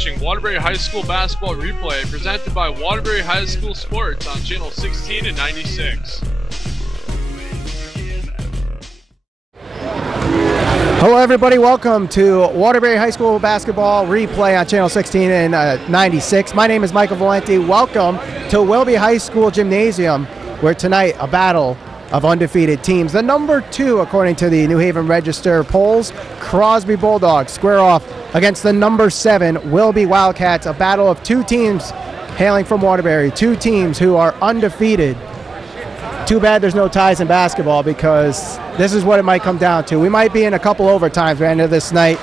watching Waterbury High School basketball replay presented by Waterbury High School Sports on channel 16 and 96. Hello everybody, welcome to Waterbury High School basketball replay on channel 16 and 96. My name is Michael Valenti. Welcome to Wilby High School Gymnasium, where tonight a battle of undefeated teams. The number 2, according to the New Haven Register polls, Crosby Bulldogs square off against the number 7 Wilby Wildcats, a battle of 2 teams hailing from Waterbury, 2 teams who are undefeated. Too bad there's no ties in basketball, because this is what it might come down to. We might be in a couple overtimes by the end of this night.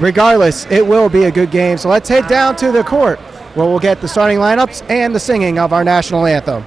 Regardless, it will be a good game. So let's head down to the court, where we'll get the starting lineups and the singing of our national anthem.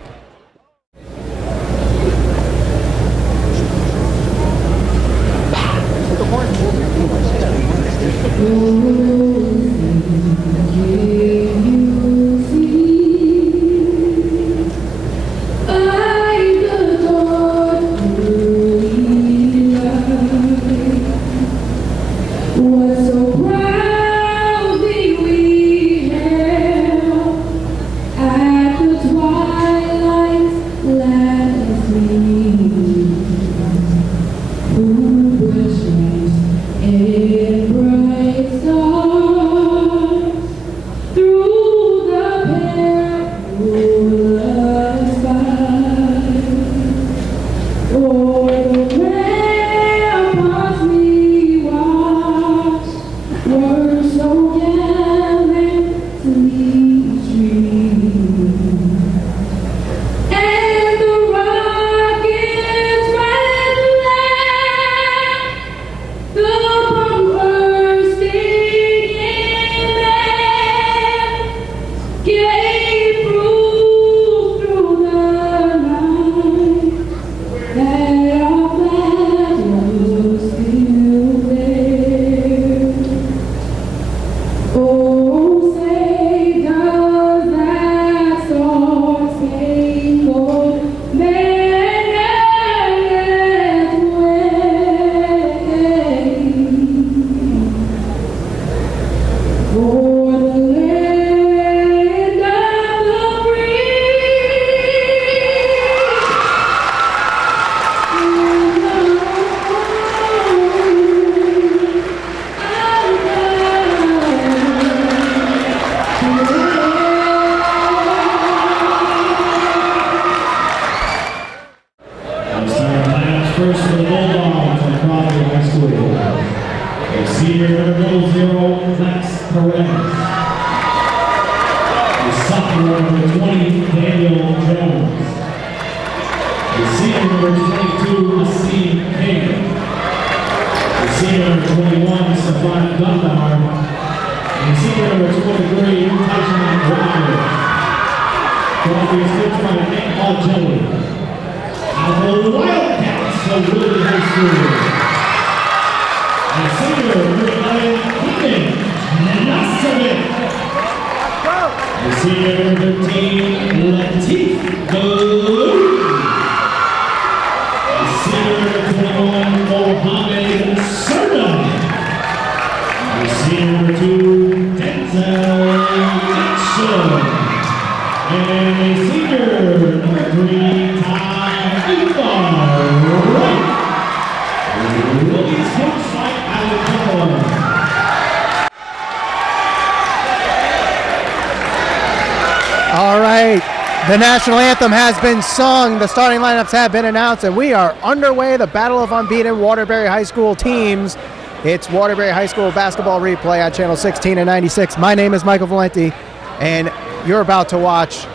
The national anthem has been sung, the starting lineups have been announced, and we are underway. The battle of unbeaten Waterbury High School teams. It's Waterbury High School basketball replay on channel 16 and 96. My name is Michael Valenti, and you're about to watch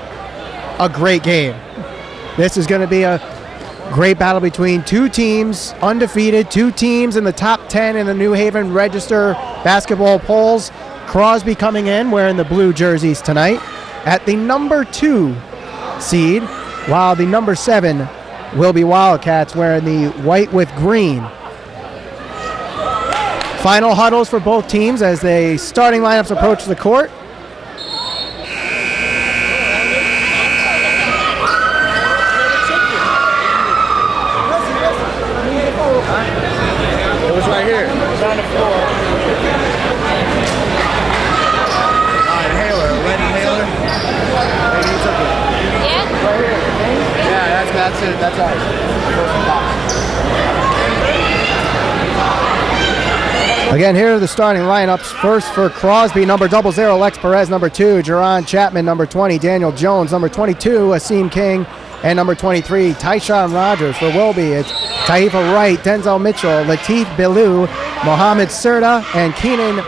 a great game. This is going to be a great battle between 2 teams, undefeated, 2 teams in the top 10 in the New Haven Register basketball polls. Crosby coming in wearing the blue jerseys tonight at the number 2 seed, while the number 7 Wilby Wildcats wearing the white with green. Final huddles for both teams as the starting lineups approach the court. It was right here. It was on the floor. Again, here are the starting lineups. First for Crosby, number 00, Lex Perez, number 2, Jerron Chapman, number 20, Daniel Jones, number 22, Asim King, and number 23, Tyshawn Rogers. For Wilby, it's Taifa Wright, Denzel Mitchell, Latif Bilou, Mohamed Serta, and Keenan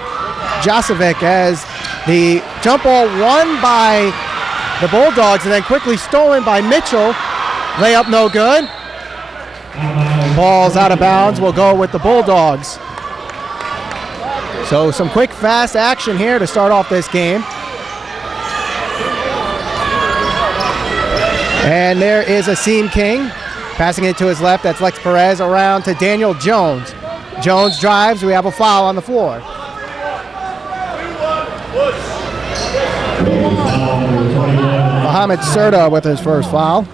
Josovic, as the jump ball won by the Bulldogs and then quickly stolen by Mitchell. Layup no good. Ball's out of bounds. Will go with the Bulldogs. So some quick, fast action here to start off this game. And there is Asim King passing it to his left. That's Lex Perez around to Daniel Jones. Jones drives. We have a foul on the floor. Mohamed Serta with his first foul.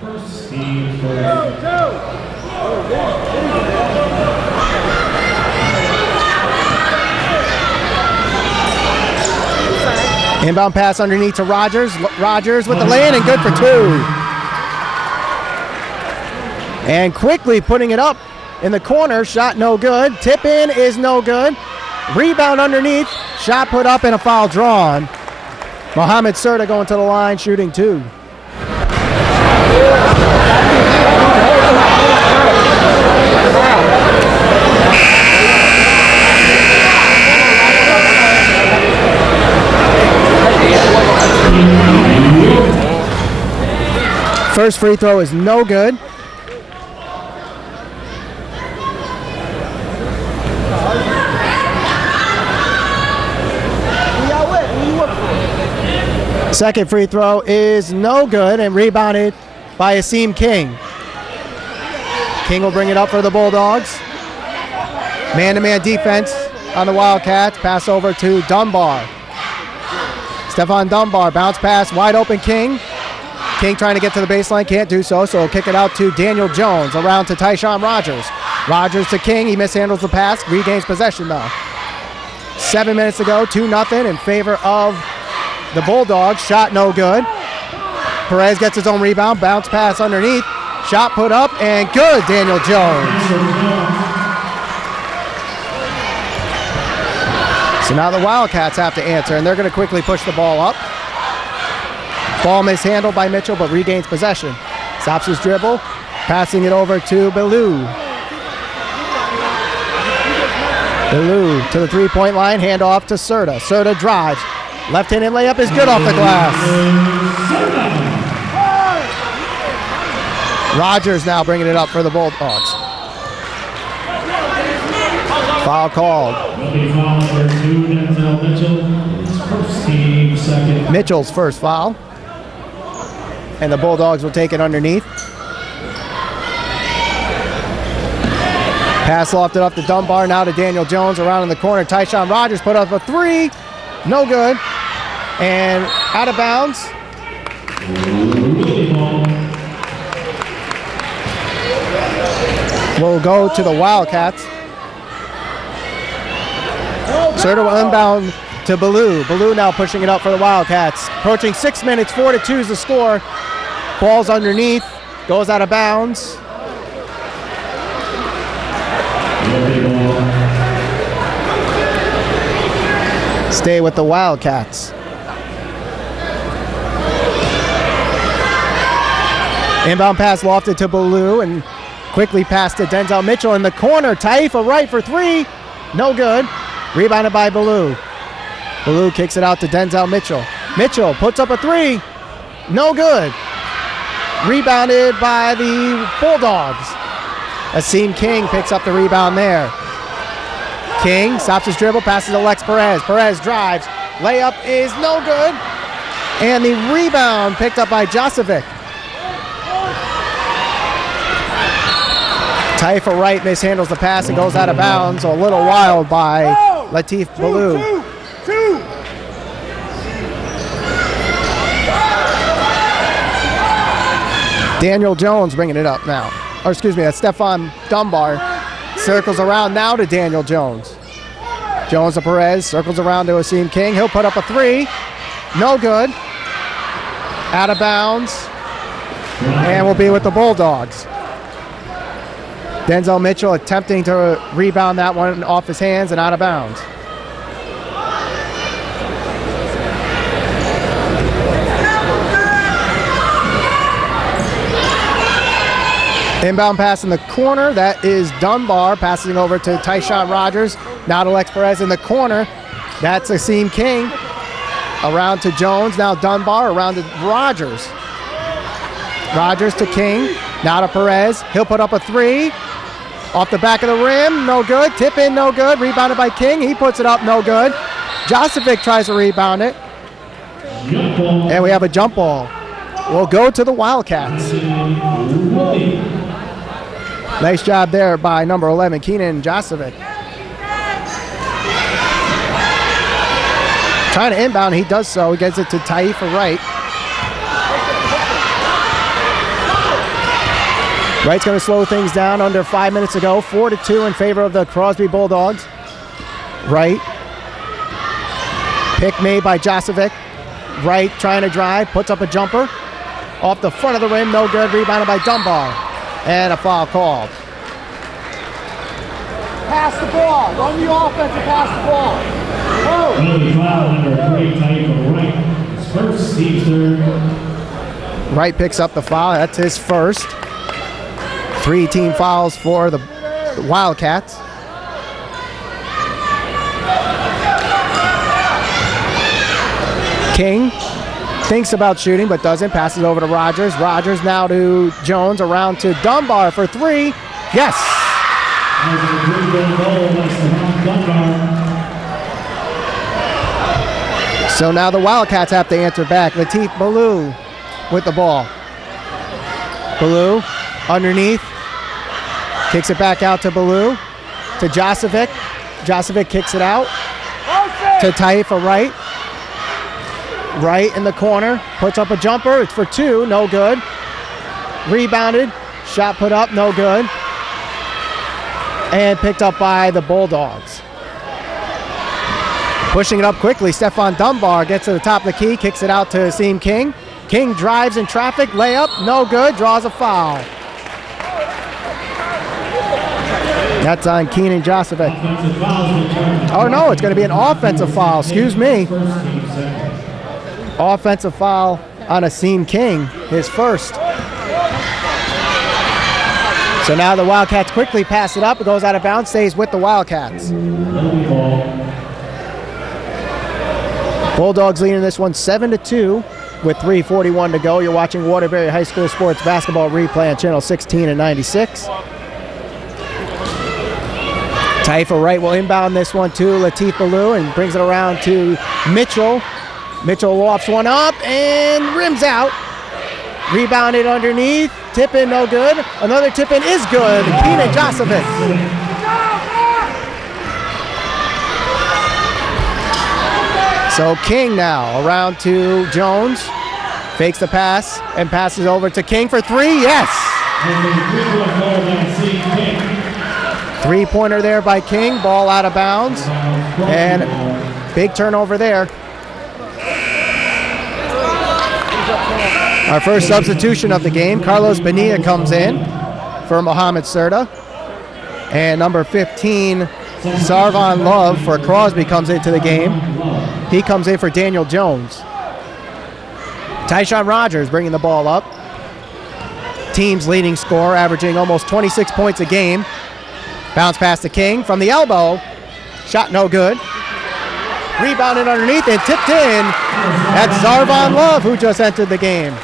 Inbound pass underneath to Rogers. Rogers with the lay-in and good for 2. And quickly putting it up in the corner. Shot no good. Tip in is no good. Rebound underneath. Shot put up and a foul drawn. Mohamed Serta going to the line, shooting 2. First free throw is no good. Second free throw is no good and rebounded by Asim King. King will bring it up for the Bulldogs. Man-to-man defense on the Wildcats. Pass over to Dunbar. Stephon Dunbar, bounce pass, wide open King. King trying to get to the baseline, can't do so, so he'll kick it out to Daniel Jones, around to Tyshawn Rogers. Rogers to King, he mishandles the pass, regains possession though. 7 minutes to go, 2-0 in favor of the Bulldogs. Shot no good. Perez gets his own rebound, bounce pass underneath, shot put up, and good, Daniel Jones. So now the Wildcats have to answer, and they're going to quickly push the ball up. Ball mishandled by Mitchell, but regains possession. Stops his dribble, passing it over to Bilou. Bilou to the three-point line, hand off to Serta. Serta drives. Left-handed layup is good off the glass. Rogers now bringing it up for the Bulldogs. Foul called. Mitchell's first foul. And the Bulldogs will take it underneath. Pass lofted up to Dunbar, now to Daniel Jones around in the corner. Tyshawn Rogers put up a 3. No good. And out of bounds. Will go to the Wildcats. Serta will inbound to Bilou. Bilou now pushing it up for the Wildcats. Approaching 6 minutes, 4-2 is the score. Ball's underneath, goes out of bounds. Stay with the Wildcats. Inbound pass lofted to Bilou and quickly passed to Denzel Mitchell in the corner. Taifa Wright for 3. No good. Rebounded by Bilou. Bilou kicks it out to Denzel Mitchell. Mitchell puts up a 3. No good. Rebounded by the Bulldogs. Asim King picks up the rebound there. King stops his dribble, passes to Lex Perez. Perez drives. Layup is no good. And the rebound picked up by Josovic. Taifa Wright mishandles the pass and goes out of bounds. So a little wild by Latif Bilou. Daniel Jones bringing it up now. Or excuse me, that's Stephon Dunbar. Circles around now to Daniel Jones. Jones to Perez, circles around to Asim King. He'll put up a 3. No good. Out of bounds. And will be with the Bulldogs. Denzel Mitchell attempting to rebound that one off his hands and out of bounds. Inbound pass in the corner. That is Dunbar passing over to Tyshawn Rogers. Now to Lex Perez in the corner. That's Akeem King. Around to Jones. Now Dunbar around to Rogers. Rogers to King. Now to Perez. He'll put up a three. Off the back of the rim. No good. Tip in. No good. Rebounded by King. He puts it up. No good. Josevic tries to rebound it. And we have a jump ball. We'll go to the Wildcats. Nice job there by number 11, Keenan Josevic. Trying to inbound, he does so. He gets it to Taifa Wright. Wright's going to slow things down under 5 minutes to go. 4-2 in favor of the Crosby Bulldogs. Wright. Pick made by Josevic. Wright trying to drive, puts up a jumper. Off the front of the rim, no good. Rebounded by Dunbar. And a foul called. Pass the ball. Run the offense and pass the ball. Oh. Wilby foul number 3, Taifa Wright. His first, Steve's third. Wright picks up the foul. That's his first. 3 team fouls for the Wildcats. King thinks about shooting but doesn't. Passes over to Rogers. Rogers now to Jones. Around to Dunbar for 3. Yes! So now the Wildcats have to answer back. Latif Ballou with the ball. Ballou underneath. Kicks it back out to Ballou. To Josevic. Josevic kicks it out. To Taifa Wright. Wright in the corner. Puts up a jumper. It's for 2. No good. Rebounded. Shot put up. No good. And picked up by the Bulldogs. Pushing it up quickly, Stephon Dunbar gets to the top of the key, kicks it out to Akeem King. King drives in traffic, layup, no good, draws a foul. That's on Keenan Josevic. Oh no, it's going to be an offensive foul, excuse me. Offensive foul on Akeem King, his first. So now the Wildcats quickly pass it up. It goes out of bounds, stays with the Wildcats. Bulldogs leading this one 7-2 with 3:41 to go. You're watching Waterbury High School Sports Basketball replay on channel 16 and 96. Taifa Wright will inbound this one to Latif Ballou and brings it around to Mitchell. Mitchell lofts one up and rims out. Rebounded underneath. Tip in, no good. Another tip in is good. Keenan Josevic. So King now around to Jones. Fakes the pass and passes over to King for 3. Yes. 3-pointer there by King. Ball out of bounds. And big turnover there. Our first substitution of the game, Carlos Bonilla comes in for Mohamed Serta. And number 15, Sarvon Love for Crosby comes into the game. He comes in for Daniel Jones. Tyshawn Rogers bringing the ball up. Team's leading scorer, averaging almost 26 points a game. Bounce pass to King from the elbow. Shot no good. Rebounded underneath and tipped in. That's Sarvon Love who just entered the game.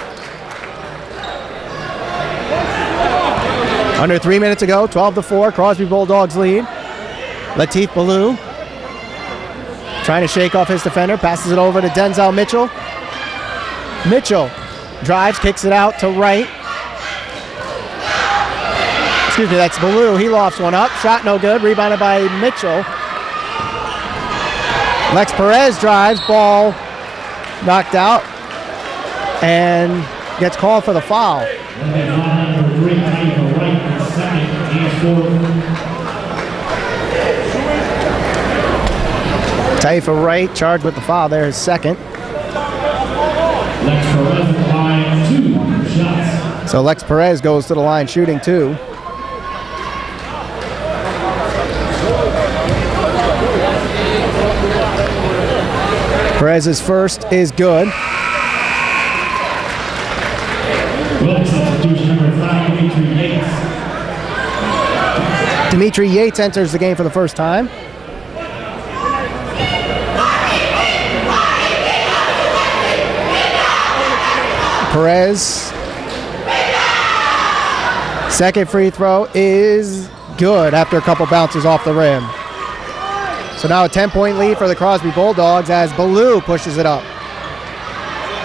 Under 3 minutes ago, 12-4, Crosby Bulldogs lead. Latif Ballou trying to shake off his defender, passes it over to Denzel Mitchell. Mitchell drives, kicks it out to Wright. Excuse me, that's Ballou. He lofts one up. Shot no good, rebounded by Mitchell. Lex Perez drives, ball knocked out, and gets called for the foul. Taifa Wright charged with the foul there, his second. Lex Perez line 2 shots. So Lex Perez goes to the line shooting 2. Perez's first is good. Wilby substitution number 5, Dimitri Yates. Dimitri Yates enters the game for the first time. Perez. Second free throw is good after a couple bounces off the rim. So now a 10-point lead for the Crosby Bulldogs as Ballou pushes it up.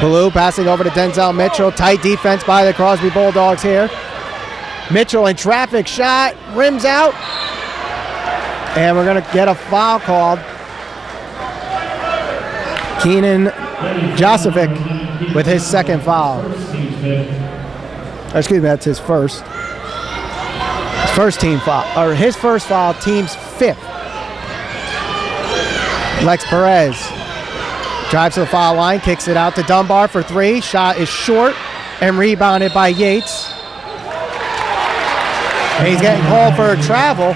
Ballou passing over to Denzel Mitchell. Tight defense by the Crosby Bulldogs here. Mitchell in traffic, shot, rims out. And we're going to get a foul called. Keenan Josevic with his second foul. Or excuse me, that's his first. His first team foul, or his first foul, team's fifth. Lex Perez drives to the foul line, kicks it out to Dunbar for three. Shot is short and rebounded by Yates. And he's getting called for a travel.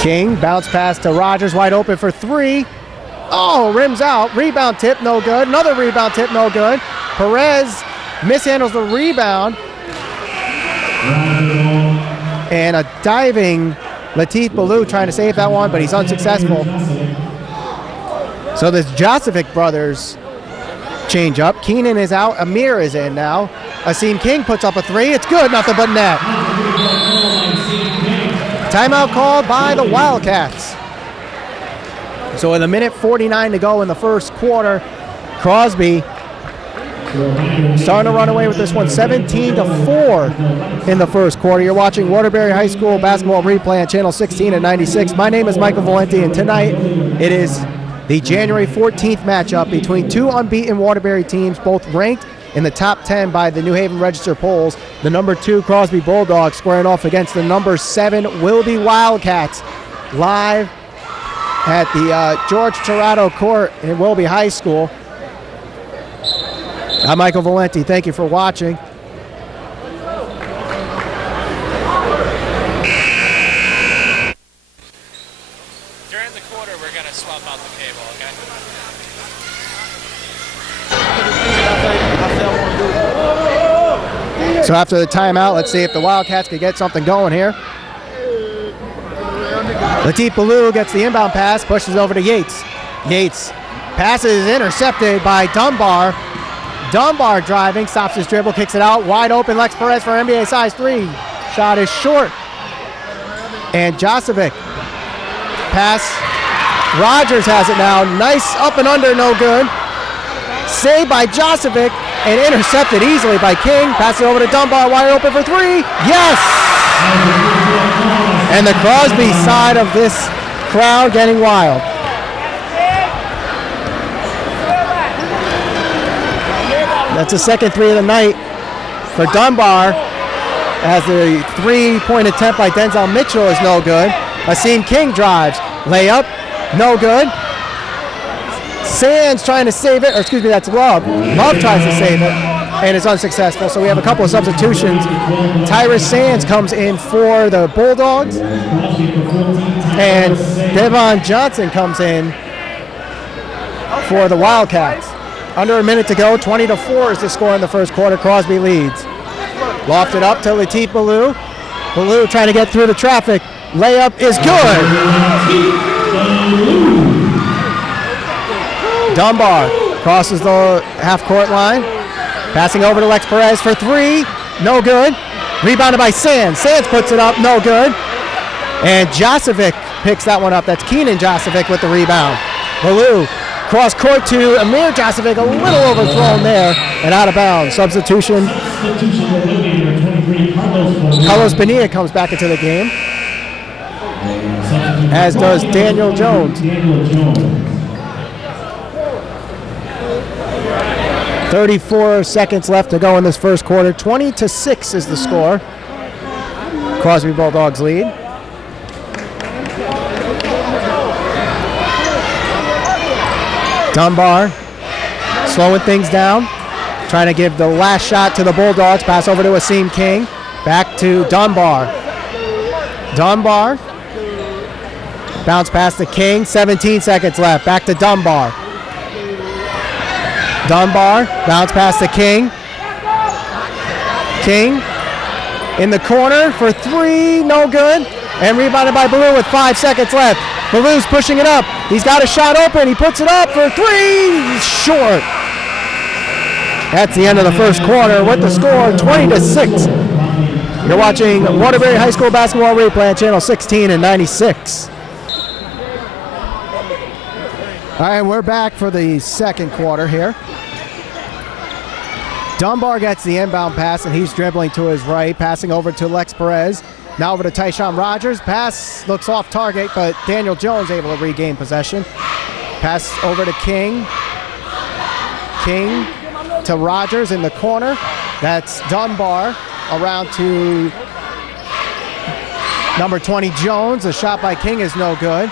King, bounce pass to Rogers, wide open for three. Oh, rims out. Rebound tip, no good. Another rebound tip, no good. Perez mishandles the rebound. And a diving Latif Ballou trying to save that one, but he's unsuccessful. So this Josevic brothers change up. Keenan is out. Amir is in now. Asim King puts up a three. It's good. Nothing but net. Timeout called by the Wildcats. So with a minute 49 to go in the first quarter, Crosby starting to run away with this one, 17-4 in the first quarter. You're watching Waterbury High School basketball replay on channel 16 and 96. My name is Michael Valenti, and tonight it is the January 14th matchup between two unbeaten Waterbury teams, both ranked in the top 10 by the New Haven Register polls. The number 2 Crosby Bulldogs squaring off against the number 7 Wilby Wildcats, live at the George Torado Court in Wilby High School. I'm Michael Valenti. Thank you for watching. During the quarter, we're going to swap out the cable, okay? So after the timeout, let's see if the Wildcats can get something going here. Latif Ballou gets the inbound pass, pushes over to Yates. Yates passes intercepted by Dunbar. Dunbar driving, stops his dribble, kicks it out. Wide open, Lex Perez for NBA size 3. Shot is short. And Josevic. Pass. Rogers has it now. Nice up and under, no good. Saved by Josevic and intercepted easily by King. Pass it over to Dunbar, wide open for 3. Yes! And the Crosby side of this crowd getting wild. That's the second 3 of the night for Dunbar, as the 3-point attempt by Denzel Mitchell is no good. Asim King drives, layup, no good. Sands trying to save it, or excuse me, that's Love. Love tries to save it and is unsuccessful. So we have a couple of substitutions. Tyrus Sands comes in for the Bulldogs, and Devon Johnson comes in for the Wildcats. Under a minute to go, 20-4 is the score in the first quarter. Crosby leads. Lofted up to Latif Ballou. Ballou trying to get through the traffic. Layup is good. Dunbar crosses the half-court line. Passing over to Lex Perez for 3. No good. Rebounded by Sands. Sands puts it up. No good. And Josevic picks that one up. That's Keenan Josevic with the rebound. Ballou cross court to Amir Josevic, a little overthrown there and out of bounds. Substitution. Carlos Bonilla comes back into the game, as does Daniel Jones. 34 seconds left to go in this first quarter. 20-6 is the score. Crosby Bulldogs lead. Dunbar slowing things down. trying to give the last shot to the Bulldogs. Pass over to Asim King. Back to Dunbar. Dunbar. Bounce pass to King. 17 seconds left. Back to Dunbar. Dunbar. Bounce pass to King. King in the corner for three. No good. And rebounded by Ballou with 5 seconds left. Ballou's pushing it up. He's got a shot open. He puts it up for three. He's short. That's the end of the first quarter with the score 20-6. You're watching Waterbury High School basketball replay on channel 16 and 96. All right, we're back for the second quarter here. Dunbar gets the inbound pass, and he's dribbling to his right, passing over to Lex Perez. Now over to Tyshawn Rogers. Pass looks off target, but Daniel Jones able to regain possession. Pass over to King. King to Rogers in the corner. That's Dunbar around to number 20, Jones. A shot by King is no good.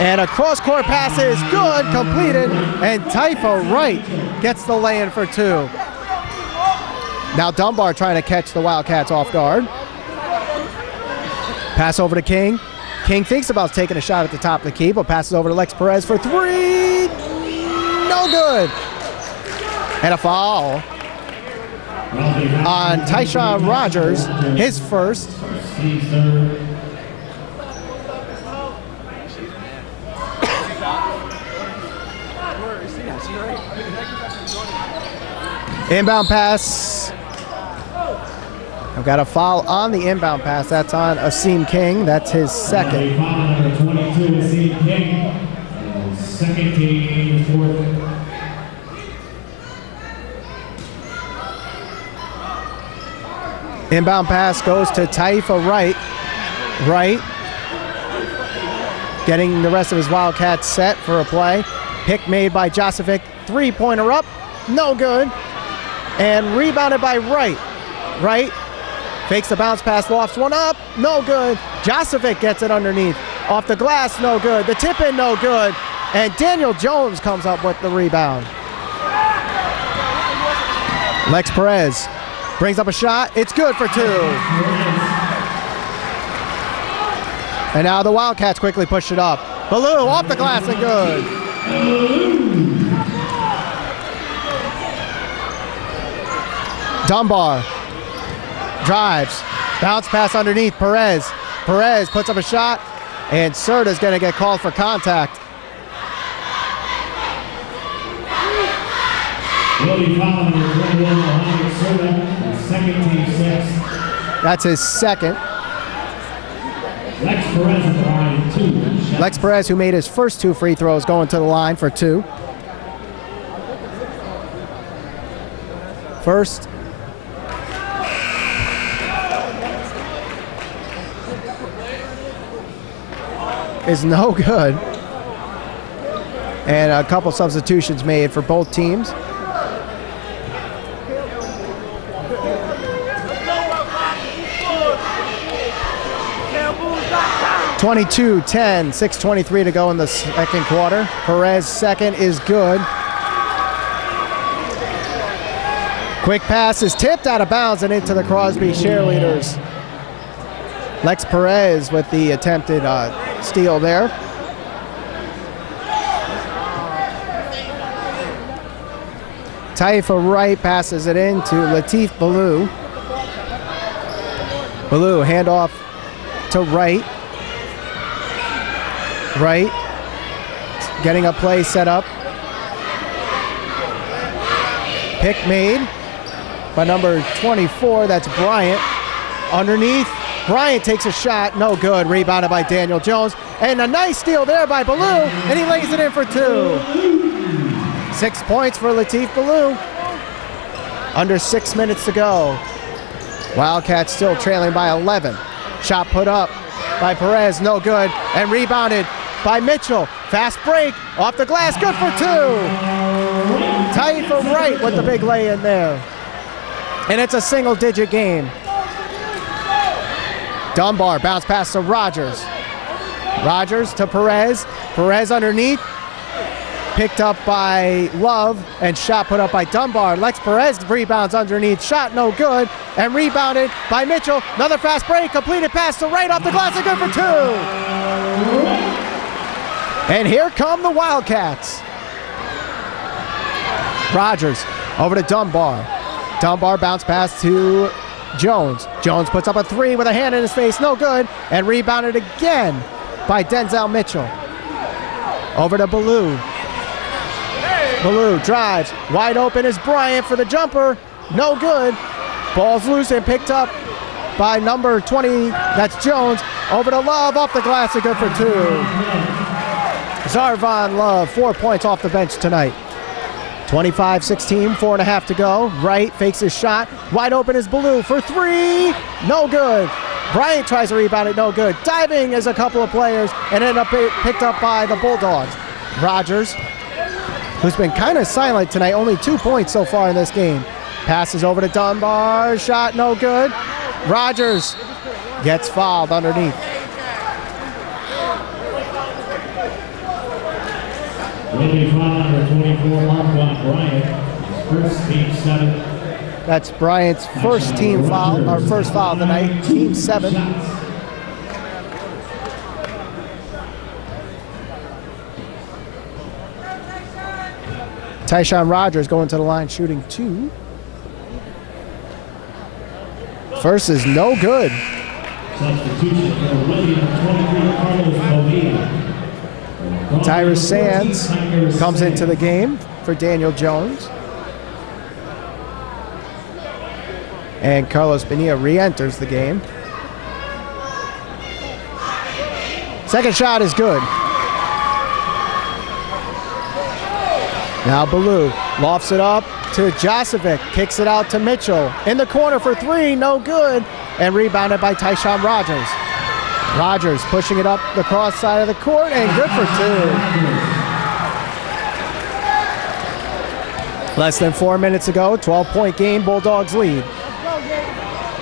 And a cross-court pass is good, completed, and Typho Wright gets the lay-in for two. Now Dunbar trying to catch the Wildcats off guard. Pass over to King. King thinks about taking a shot at the top of the key, but passes over to Lex Perez for three. No good. And a foul on Tyshawn Rogers, his first. Inbound pass. I've got a foul on the inbound pass. That's on Asim King. That's his second. Number 22, Asim King. Second team, fourth. Inbound pass goes to Taifa Wright. Wright getting the rest of his Wildcats set for a play. Pick made by Josevic. Three-pointer up. No good. And rebounded by Wright. Wright fakes the bounce pass, lofts one up. No good. Josevic gets it underneath. Off the glass, no good. The tip in, no good. And Daniel Jones comes up with the rebound. Lex Perez brings up a shot. It's good for two. And now the Wildcats quickly push it up. Ballou off the glass and good. Dunbar drives. Bounce pass underneath. Perez. Perez puts up a shot. And Serta's going to get called for contact. Wilby fouling number 21, Mohamed Serta, second team six. That's his second. Lex Perez at the line, two. Lex Perez, who made his first two free throws, going to the line for two. First. Is no good. And a couple substitutions made for both teams. (22-10), 6:23 to go in the second quarter. Perez second is good. Quick pass is tipped out of bounds and into the Crosby cheerleaders. Lex Perez with the attempted steal there. Taifa Wright passes it in to Latif Ballou. Ballou handoff to Wright. Wright getting a play set up. Pick made by number 24, that's Bryant. Underneath, Bryant takes a shot, no good. Rebounded by Daniel Jones. And a nice steal there by Ballou, and he lays it in for two. 6 points for Latif Ballou. Under 6 minutes to go. Wildcats still trailing by 11. Shot put up by Perez, no good. And rebounded by Mitchell. Fast break, off the glass, good for two. Taifa Wright with the big lay in there. And it's a single-digit game. Dunbar, bounce pass to Rogers. Rogers to Perez. Perez underneath. picked up by Love, and shot put up by Dunbar. Lex Perez rebounds underneath, shot no good, and rebounded by Mitchell. Another fast break, completed pass to right off the glass, and good for 2. And here come the Wildcats. Rogers over to Dunbar. Dunbar bounce pass to Jones. Jones puts up a 3 with a hand in his face, no good, and rebounded again by Denzel Mitchell. Over to Ballou. Ballou drives, wide open is Bryant for the jumper, no good. Ball's loose and picked up by number 20, that's Jones. Over to Love, off the glass, and good for 2. Zarvon Love, 4 points off the bench tonight. 25-16, 4.5 to go. Wright fakes his shot, wide open is Ballou for 3, no good. Bryant tries to rebound it, no good. Diving is a couple of players and ended up picked up by the Bulldogs. Rogers, who's been kind of silent tonight, only 2 points so far in this game. Passes over to Dunbar, shot no good. Rogers gets fouled underneath. Wilby foul number 24, Marquand Bryant. First team 7. That's Bryant's first team foul, or first foul of the night, team 7. Tyshawn Rogers going to the line shooting 2. First is no good. Substitution for Wilby, 23, Carlos Bonilla. Tyrus Sands comes into the game for Daniel Jones. And Carlos Bonilla re-enters the game. Second shot is good. Now Ballou lofts it up to Josevic, kicks it out to Mitchell. In the corner for 3, no good, and rebounded by Tyshawn Rogers. Rogers pushing it up the cross side of the court, and good for 2. Less than 4 minutes ago, 12-point game, Bulldogs lead.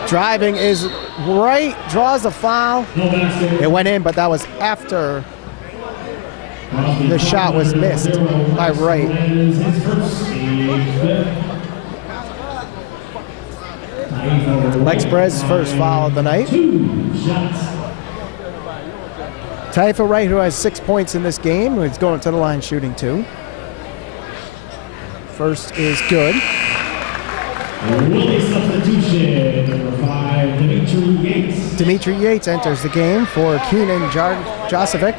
Driving is Wright, draws a foul. It went in, but that was after the shot was missed by Wright. Lex Perez's first foul of the night. Taifa Wright, who has 6 points in this game, is going to the line shooting 2. First is good. Wilby substitution, number 5, Dimitri Yates. Dimitri Yates enters the game for Keenan Josevic.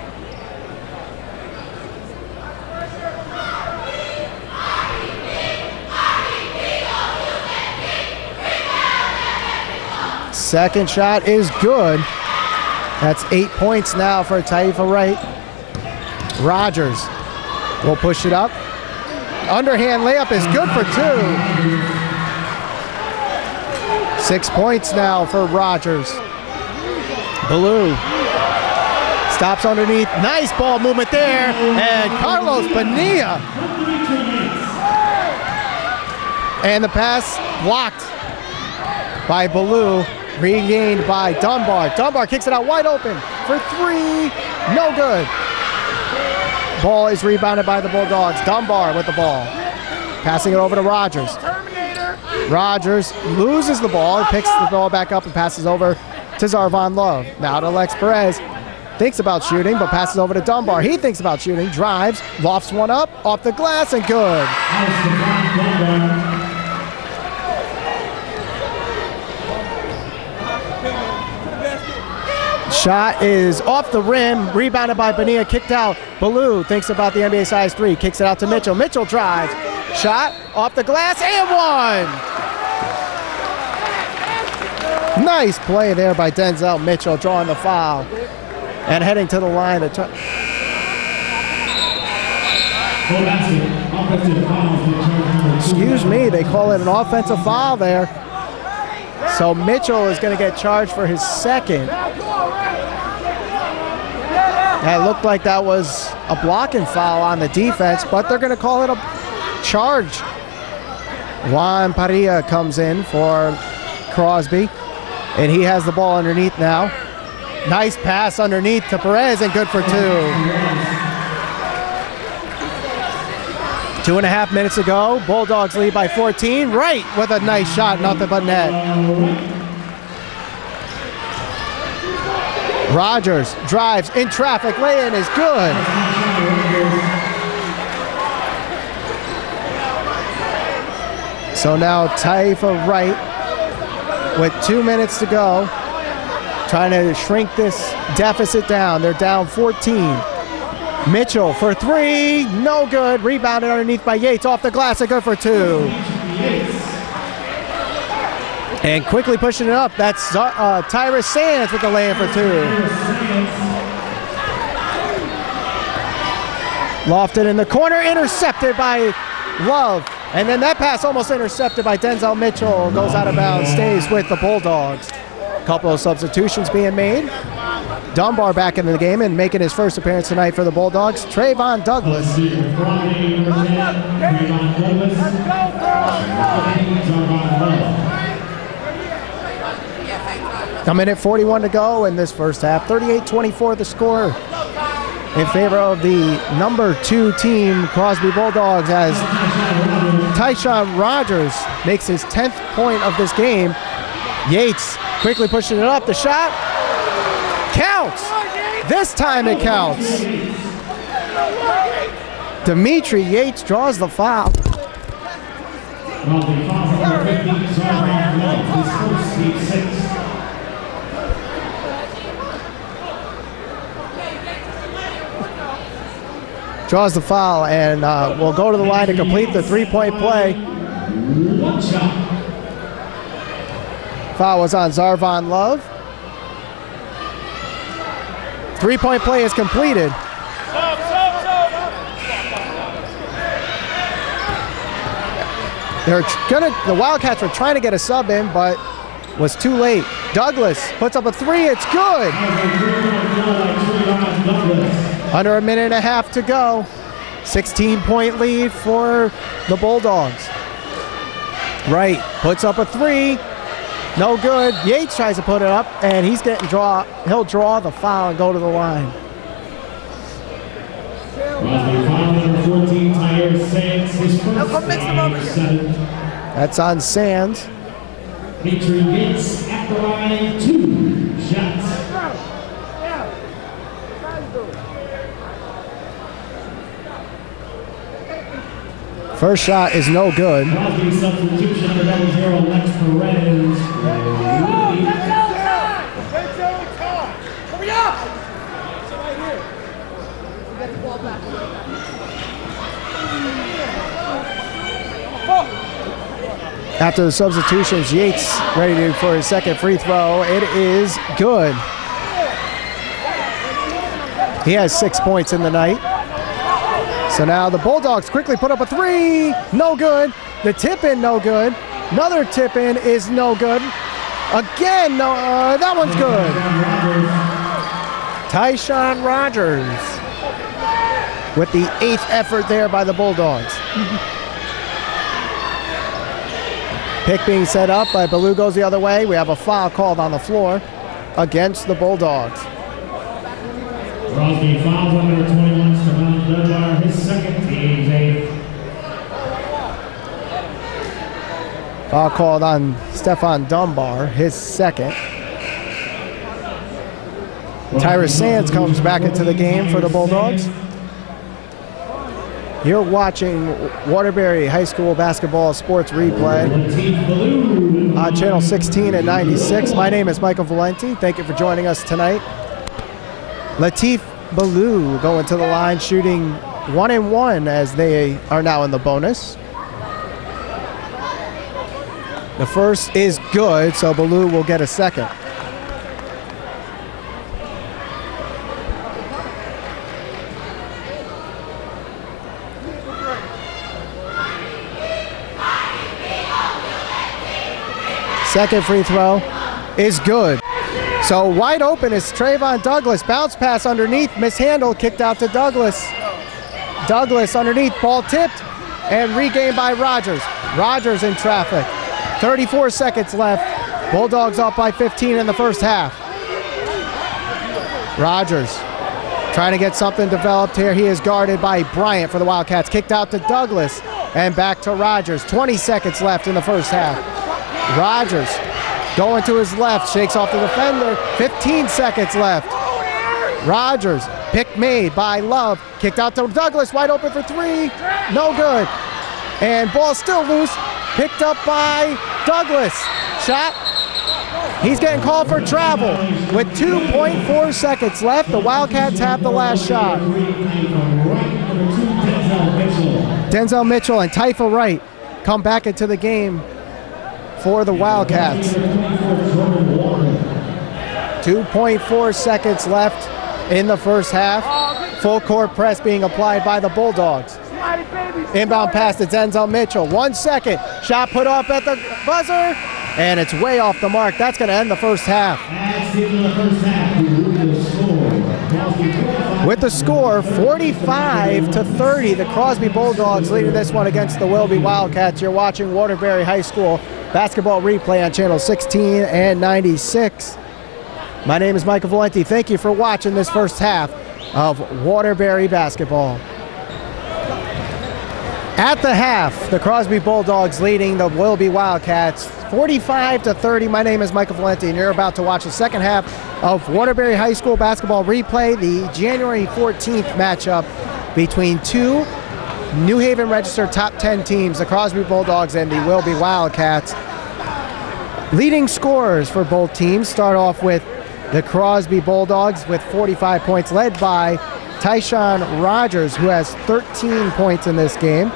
Second shot is good. That's 8 points now for Taifa Wright. Rogers will push it up. Underhand layup is good for 2. 6 points now for Rogers. Ballou stops underneath. Nice ball movement there. And Carlos Bonilla. And the pass blocked by Ballou. Regained by Dunbar. Dunbar kicks it out wide open for 3. No good. Ball is rebounded by the Bulldogs. Dunbar with the ball. Passing it over to Rogers. Rogers loses the ball, picks the ball back up and passes over to Zarvon Love. Now to Lex Perez. Thinks about shooting, but passes over to Dunbar. He thinks about shooting, drives, lofts one up, off the glass, and good. Shot is off the rim, rebounded by Bonilla, kicked out. Ballou thinks about the NBA size 3, kicks it out to Mitchell. Mitchell drives, shot off the glass, and 1. Nice play there by Denzel Mitchell, drawing the foul and heading to the line. Excuse me, they call it an offensive foul there. So Mitchell is going to get charged for his second. That looked like that was a blocking foul on the defense, but they're going to call it a charge. Juan Parilla comes in for Crosby, and he has the ball underneath now. Nice pass underneath to Perez, and good for 2. 2.5 minutes ago, Bulldogs lead by 14. Wright with a nice shot, nothing but net. Rogers drives in traffic, lay-in is good. So now Taifa Wright with 2 minutes to go, trying to shrink this deficit down. They're down 14. Mitchell for three, no good. Rebounded underneath by Yates, off the glass, and good for two. And quickly pushing it up, that's Tyrus Sands with the lay-in for two. Lofted in the corner, intercepted by Love. And then that pass almost intercepted by Denzel Mitchell, goes out of bounds, stays with the Bulldogs. Couple of substitutions being made. Dunbar back in the game and making his first appearance tonight for the Bulldogs. Trayvon Douglas. A minute 41 to go in this first half. 38-24 the score in favor of the number 2 team, Crosby Bulldogs, as Tyshawn Rogers makes his 10th point of this game. Yates quickly pushing it up. The shot counts. This time it counts. Dimitri Yates draws the foul. Draws the foul and will go to the line to complete the three-point play. Foul was on Zarvon Love. Three-point play is completed. The Wildcats were trying to get a sub in, but was too late. Douglas puts up a three, it's good. Under a minute and a half to go. 16-point lead for the Bulldogs. Wright puts up a three. No good. Yates tries to put it up, and he's getting he'll draw the foul and go to the line. That's on Sands. Featuring Yates at the line, 2 shots. First shot is no good. Substitution under double zero, Lex Perez. After the substitutions, Yates ready for his second free throw. It is good. He has 6 points in the night. So now the Bulldogs quickly put up a three. No good. The tip in, no good. Another tip in is no good. Again, no. That one's good. Tyshawn Rogers with the 8th effort there by the Bulldogs. Pick being set up by Ballou goes the other way. We have a foul called on the floor against the Bulldogs. Crosby fouls on number 21, Stefan Dunbar, his second, team's 8th. Foul called on Stefan Dunbar, his second. Tyrus Sands comes back into the game for the Bulldogs. You're watching Waterbury High School Basketball Sports Replay on Channel 16 and 96. My name is Michael Valenti. Thank you for joining us tonight. Latif Ballou going to the line, shooting 1-1 as they are now in the bonus. The first is good, so Ballou will get a second. Second free throw is good. So wide open is Trayvon Douglas. Bounce pass underneath, mishandled, kicked out to Douglas. Douglas underneath, ball tipped, and regained by Rogers. Rogers in traffic. 34 seconds left. Bulldogs up by 15 in the first half. Rogers Trying to get something developed here. He is guarded by Bryant for the Wildcats. Kicked out to Douglas and back to Rogers. 20 seconds left in the first half. Rogers going to his left, shakes off the defender. 15 seconds left. Rogers, pick made by Love. Kicked out to Douglas, wide open for three. No good. And ball still loose. Picked up by Douglas. Shot. He's getting called for travel. With 2.4 seconds left, the Wildcats have the last shot. Denzel Mitchell and Typha Wright come back into the game for the Wildcats. 2.4 seconds left in the first half. Full court press being applied by the Bulldogs. Inbound pass to Denzel Mitchell. 1 second. Shot put up at the buzzer. And it's way off the mark. That's going to end the first half. With the score 45-30, the Crosby Bulldogs leading this one against the Wilby Wildcats. You're watching Waterbury High School basketball replay on channel 16 and 96. My name is Michael Valenti. Thank you for watching this first half of Waterbury basketball. At the half, the Crosby Bulldogs leading the Wilby Wildcats 45-30. My name is Michael Valenti, and you're about to watch the second half of Waterbury High School basketball replay, the January 14th matchup between two New Haven registered top 10 teams, the Crosby Bulldogs and the Wilby Wildcats. Leading scorers for both teams start off with the Crosby Bulldogs with 45 points, led by Tyshawn Rogers, who has 13 points in this game.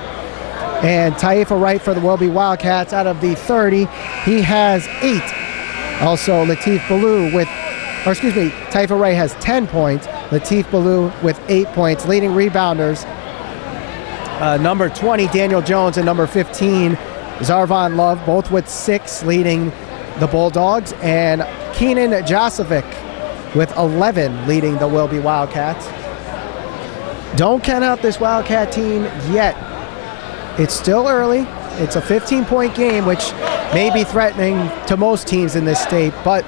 And Typha Wright for the Wilby Wildcats, out of the 30, he has 8. Also, Typha Wright has 10 points. Latif Ballou with 8 points. Leading rebounders, number 20, Daniel Jones, and number 15, Zarvon Love, both with 6, leading the Bulldogs. And Keenan Josovic with 11, leading the Wilby Wildcats. Don't count out this Wildcat team yet. It's still early. It's a 15-point game, which may be threatening to most teams in this state, but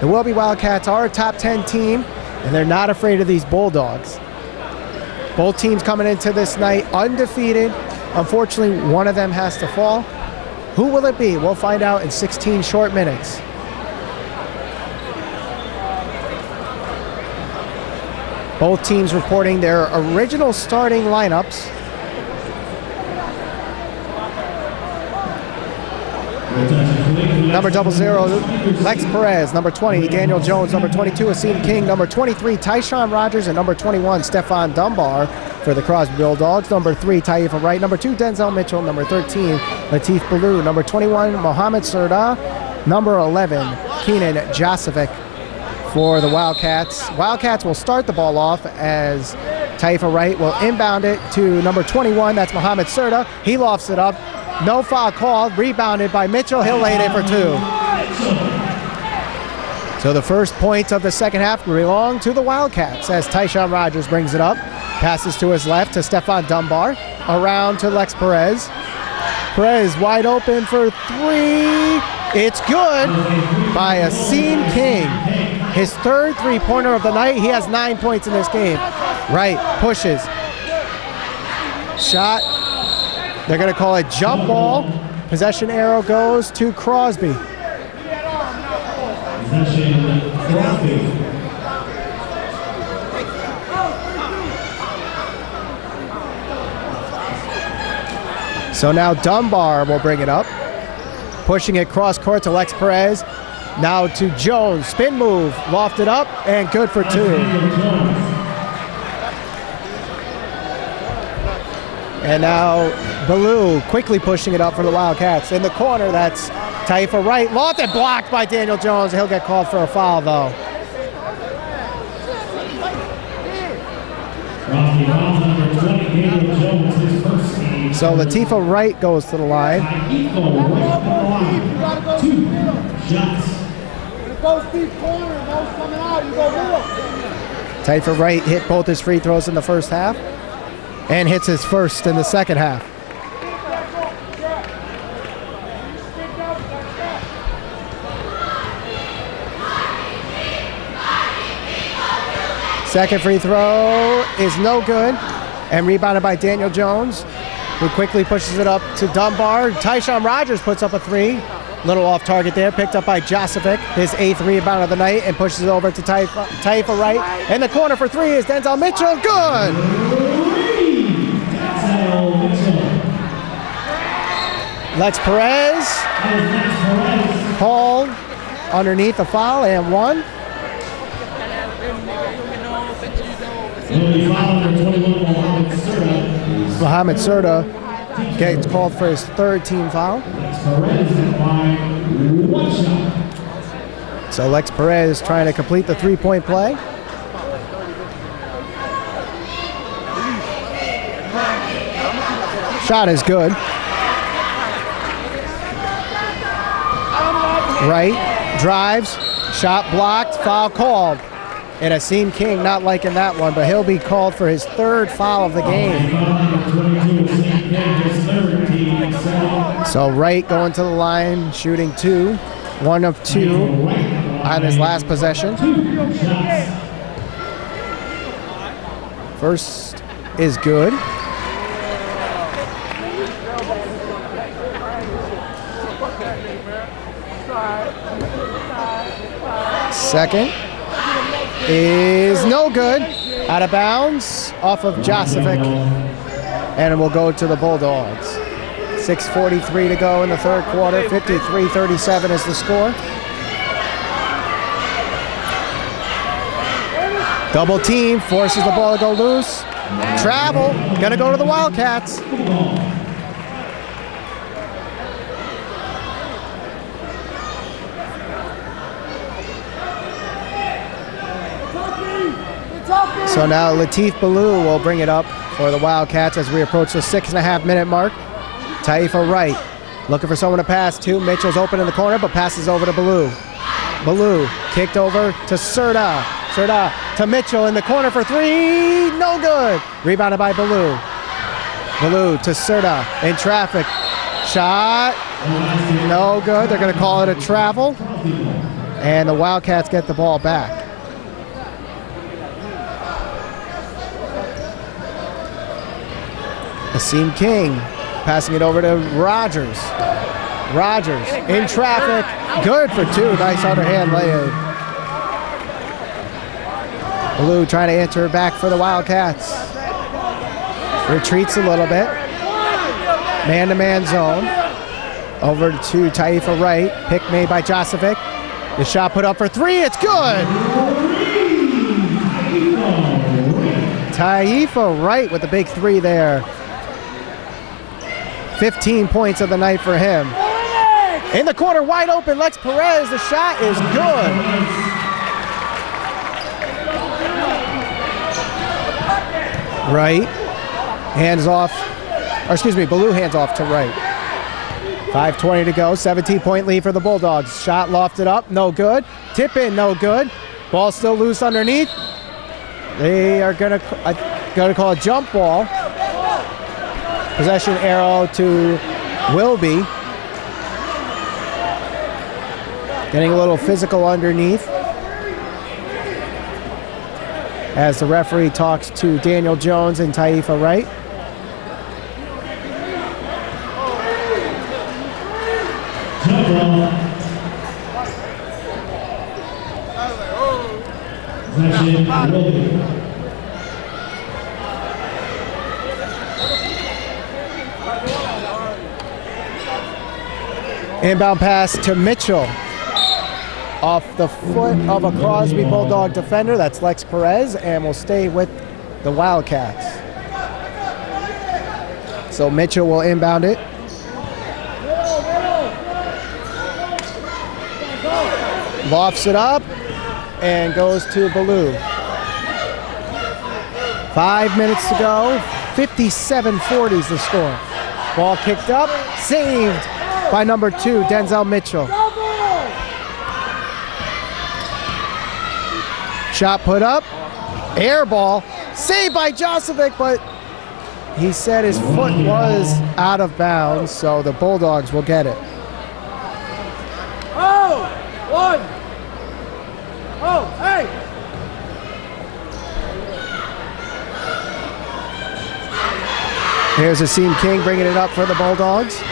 the Wilby Wildcats are a top 10 team, and they're not afraid of these Bulldogs. Both teams coming into this night undefeated. Unfortunately, one of them has to fall. Who will it be? We'll find out in 16 short minutes. Both teams reporting their original starting lineups. Number 00, Lex Perez. Number 20, Daniel Jones. Number 22, Asim King. Number 23, Tyshawn Rogers. And number 21, Stefan Dunbar for the Crosby Bulldogs. Number 3, Typha Wright. Number 2, Denzel Mitchell. Number 13, Latif Ballou. Number 21, Mohamed Serda. Number 11, Keenan Josovic for the Wildcats. Wildcats will start the ball off as Typha Wright will inbound it to number 21. That's Mohamed Serda. He lofts it up. No foul called. Rebounded by Mitchell. He'll lay it in for 2. So the first points of the second half belong to the Wildcats as Tyshawn Rogers brings it up. Passes to his left to Stefan Dunbar. Around to Lex Perez. Perez wide open for 3. It's good by Asim King. His third three-pointer of the night. He has 9 points in this game. Wright pushes. Shot. They're going to call it jump ball. Possession arrow goes to Crosby. So now Dunbar will bring it up. Pushing it cross court to Lex Perez. Now to Jones. Spin move. Lofted up and good for 2. And now Ballou quickly pushing it up for the Wildcats. In the corner, that's Typha Wright. Lofted, blocked by Daniel Jones. He'll get called for a foul, though. So Latifah Wright goes to the line. 2 shots. Typha Wright hit both his free throws in the first half and hits his first in the second half. Second free throw is no good, and rebounded by Daniel Jones, who quickly pushes it up to Dunbar. Tyshawn Rogers puts up a three. Little off target there, picked up by Josephik, his 8th rebound of the night, and pushes it over to Taifa Wright. In the corner for three is Denzel Mitchell. Good! Lex Perez called underneath the foul and one. Mohamed Serta gets called for his 3rd team foul. So Lex Perez trying to complete the three-point play. Shot is good. Wright drives, shot blocked, foul called. And Asim King not liking that one, but he'll be called for his 3rd foul of the game. So Wright going to the line, shooting 2, 1 of 2 on his last possession. First is good. Second is no good. Out of bounds off of Josephik, and it will go to the Bulldogs. 6:43 to go in the 3rd quarter. 53-37 is the score. Double team forces the ball to go loose. Travel, gonna go to the Wildcats. So now Latif Ballou will bring it up for the Wildcats as we approach the 6.5-minute mark. Taifa Wright looking for someone to pass to. Mitchell's open in the corner, but passes over to Ballou. Ballou kicked over to Serta. Serta to Mitchell in the corner for three. No good. Rebounded by Ballou. Ballou to Serta in traffic. Shot. No good. They're going to call it a travel. And the Wildcats get the ball back. Asim King passing it over to Rogers. Rogers in traffic. Good for 2. Nice underhand lay-in. Ballou trying to answer back for the Wildcats. Retreats a little bit. Man-to-man zone. Over to Taifa Wright. Pick made by Josephik. The shot put up for 3. It's good. Taifa Wright with the big 3 there. 15 points of the night for him. In the corner, wide open, Lex Perez. The shot is good. Wright hands off, or excuse me, Ballou hands off to Wright. 5:20 to go, 17-point lead for the Bulldogs. Shot lofted up, no good. Tip in, no good. Ball still loose underneath. They are gonna call a jump ball. Possession arrow to Wilby. Getting a little physical underneath as the referee talks to Daniel Jones and Taifa Wright. Inbound pass to Mitchell. Off the foot of a Crosby Bulldog defender. That's Lex Perez, and will stay with the Wildcats. So Mitchell will inbound it. Lofts it up and goes to Ballou. 5 minutes to go. 57-40 is the score. Ball kicked up, saved by number 2, Denzel Mitchell. Shot put up, air ball, saved by Josephik, but he said his foot was out of bounds, so the Bulldogs will get it. Here's Asim King bringing it up for the Bulldogs.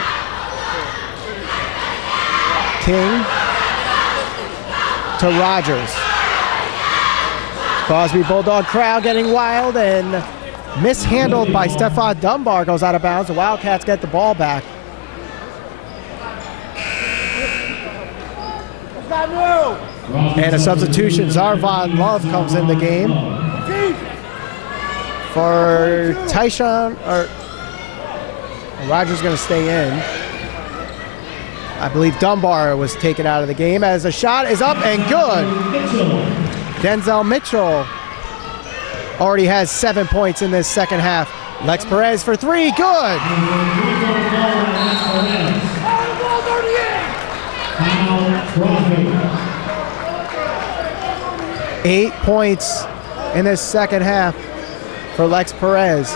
King to Rogers. Crosby Bulldog crowd getting wild and mishandled by Stefan Dunbar, goes out of bounds. The Wildcats get the ball back. And a substitution, Zarvon Love comes in the game for Tyshawn, or Rogers going to stay in. I believe Dunbar was taken out of the game as the shot is up and good. Denzel Mitchell already has 7 points in this second half. Lex Perez for three, good. 8 points in this second half for Lex Perez.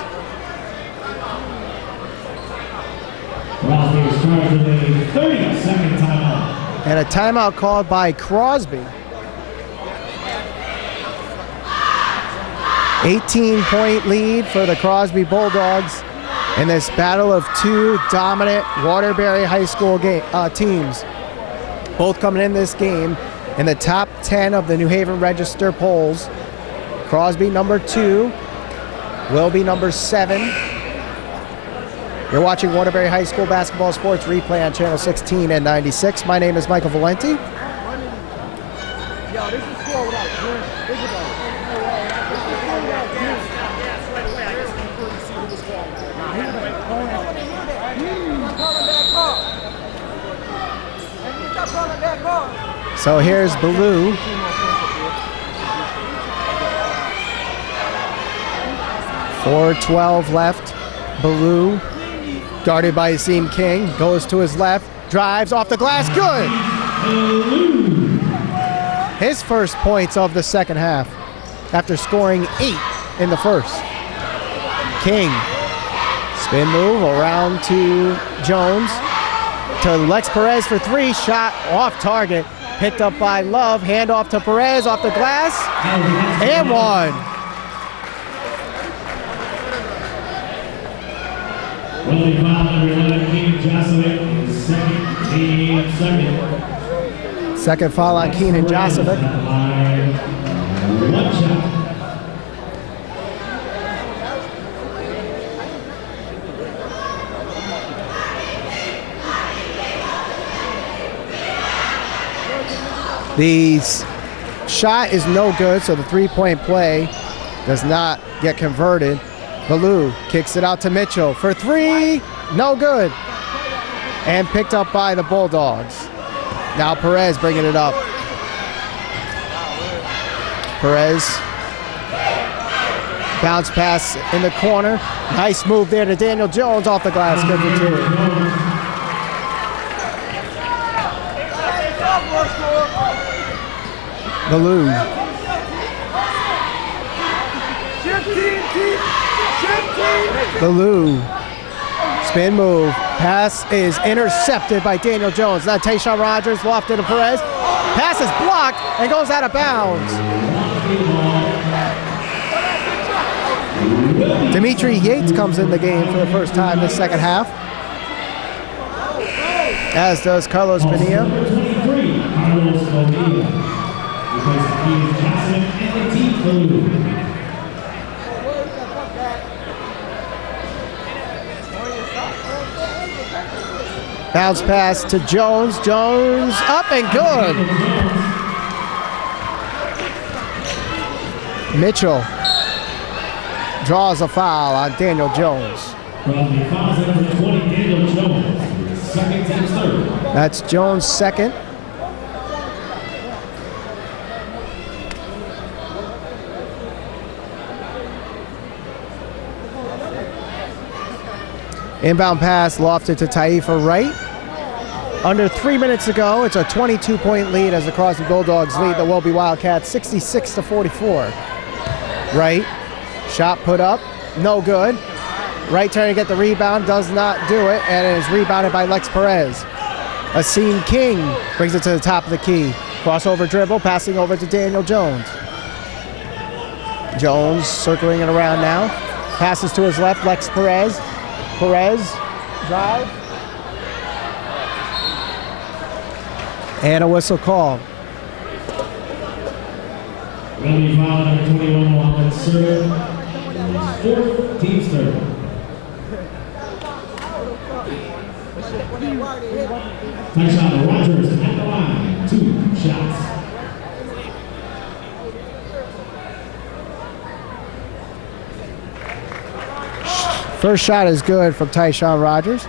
And a timeout called by Crosby. 18-point lead for the Crosby Bulldogs in this battle of two dominant Waterbury High School teams. Both coming in this game in the top 10 of the New Haven Register polls. Crosby number 2, Wilby number 7. You're watching Waterbury High School basketball sports replay on channel 16 and 96. My name is Michael Valenti. So here's Ballou. .412 left. Ballou, guarded by Asim King, goes to his left, drives off the glass, good! His first points of the second half after scoring 8 in the first. King, spin move around to Jones, to Lex Perez for three, shot off target, picked up by Love, handoff to Perez off the glass, and one. Second foul on Keenan Josovic. The shot is no good, so the three-point play does not get converted. Ballou kicks it out to Mitchell for three, no good. And picked up by the Bulldogs. Now Perez bringing it up. Perez, bounce pass in the corner. Nice move there to Daniel Jones off the glass, good for two. Ballou. Ballou. Spin move. Pass is intercepted by Daniel Jones. Now Tayshawn Rogers lofted to Perez. Pass is blocked and goes out of bounds. Dimitri Yates comes in the game for the first time this second half, as does Carlos Bonilla. Bounce pass to Jones. Jones up and good. Mitchell draws a foul on Daniel Jones. That's Jones' second. Inbound pass lofted to Taifa Wright. Under 3 minutes to go, it's a 22-point lead as the Crosby Bulldogs lead the Wilby Wildcats 66-44. Wright, shot put up, no good. Wright trying to get the rebound, does not do it, and it is rebounded by Lex Perez. Asim King brings it to the top of the key. Crossover dribble, passing over to Daniel Jones. Jones circling it around now. Passes to his left, Lex Perez. Perez, drive. And a whistle call. Wilby foul number 21, Mohammed serve. Fourth, team serve. Touchdown, Rogers at the line. 2 shots. First shot is good from Tyshawn Rogers.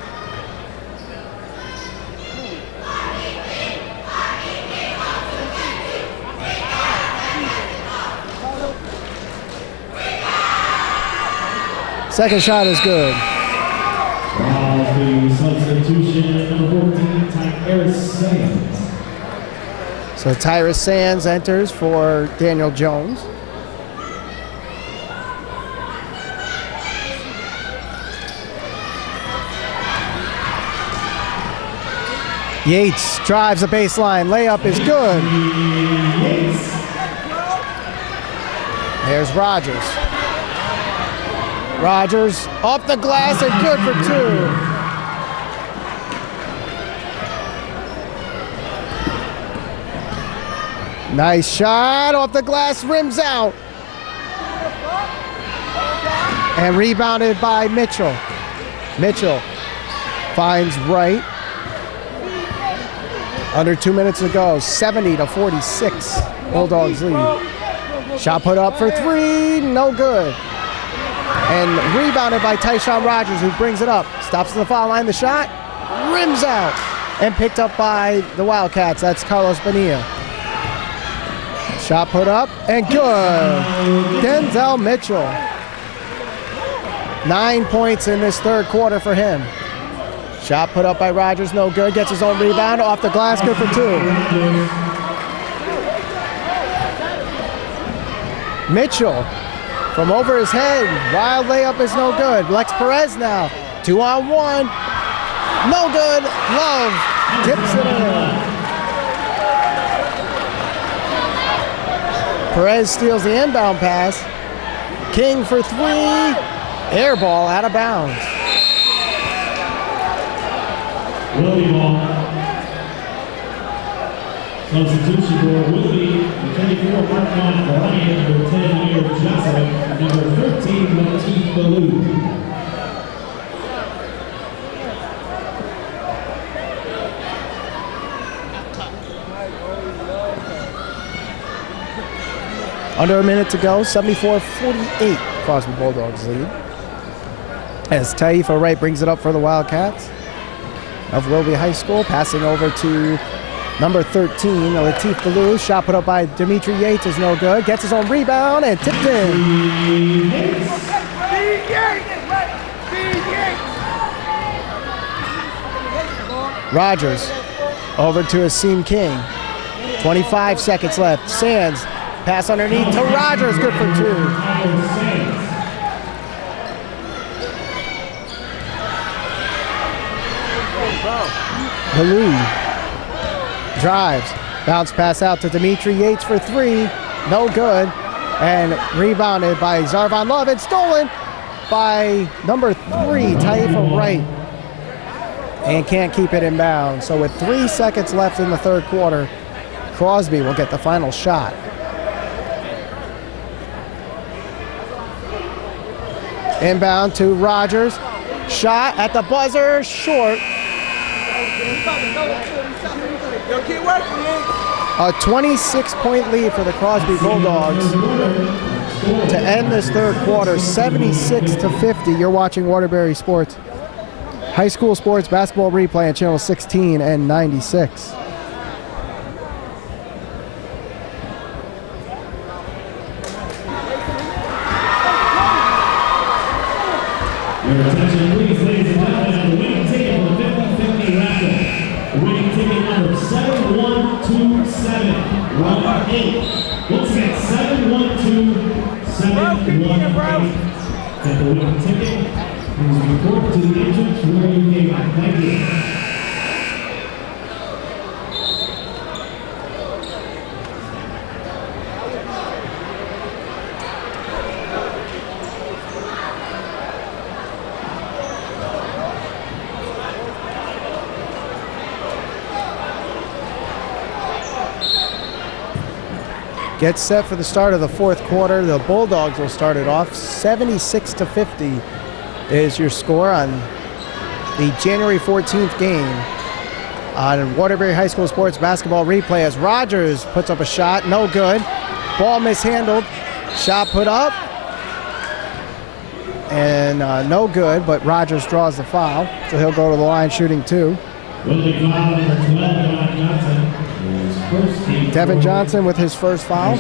Second shot is good. Crosby substitution, number 14, Tyrus Sands. So Tyrus Sands enters for Daniel Jones. Yates drives the baseline. Layup is good. There's Rogers. Rogers off the glass and good for 2. Nice shot off the glass, rims out. And rebounded by Mitchell. Mitchell finds Wright. Under 2 minutes to go, 70-46. Bulldogs lead. Shot put up for 3, no good. And rebounded by Tyshawn Rogers, who brings it up. Stops at the foul line, the shot, rims out. And picked up by the Wildcats, that's Carlos Bonilla. Shot put up and good. Denzel Mitchell. 9 points in this third quarter for him. Shot put up by Rogers, no good. Gets his own rebound off the glass, good for 2. Mitchell from over his head. Wild layup is no good. Lex Perez now. 2-on-1. No good. Love tips it in. Perez steals the inbound pass. King for 3. Air ball out of bounds. Wilby ball. Substitution for Wilby, the 24, Mark Bryant, number 10, Amir Jocelyn, number 13, Latif Baloo. Under a minute to go, 74-48, Crosby Bulldogs lead. As Taifa Wright brings it up for the Wildcats of Wilby High School, passing over to number 13, Latif Baloo. Shot put up by Dimitri Yates is no good. Gets his own rebound and tipped in. Rogers over to Asim King. 25 seconds left. Sands pass underneath to Rogers, good for 2. Baloo drives, bounce pass out to Dimitri Yates for 3, no good, and rebounded by Zarvon Love and stolen by number 3, Taifa Wright, and can't keep it in bounds. So with 3 seconds left in the third quarter, Crosby will get the final shot. Inbound to Rogers, shot at the buzzer, short. A 26-point lead for the Crosby Bulldogs to end this third quarter, 76-50. You're watching Waterbury Sports. High school sports basketball replay on channel 16 and 96. Your attention, please, ladies and gentlemen. The winning ticket for the 50-50 raffle. The winning ticket number 712718. Once again, 712718. Get the winning ticket. Please report to the agent where you came out. Thank you. gets set for the start of the fourth quarter. The Bulldogs will start it off. 76-50 is your score on the January 14th game on Waterbury High School Sports Basketball Replay as Rogers puts up a shot. No good. Ball mishandled. Shot put up. And no good, but Rogers draws the foul. So he'll go to the line shooting 2. Devin Johnson with his first foul.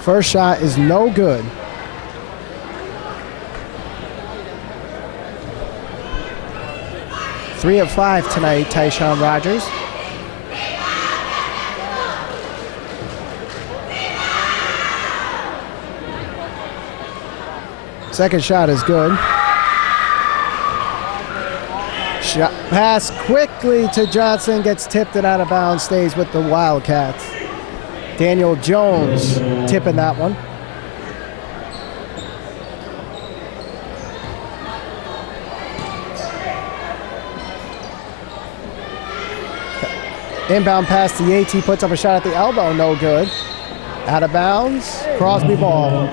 First shot is no good. Three of 5 tonight, Tyshawn Rogers. Second shot is good. Shot pass quickly to Johnson, gets tipped and out of bounds, stays with the Wildcats. Daniel Jones tipping that one. Inbound pass to Yates. He puts up a shot at the elbow. No good. Out of bounds. Crosby ball.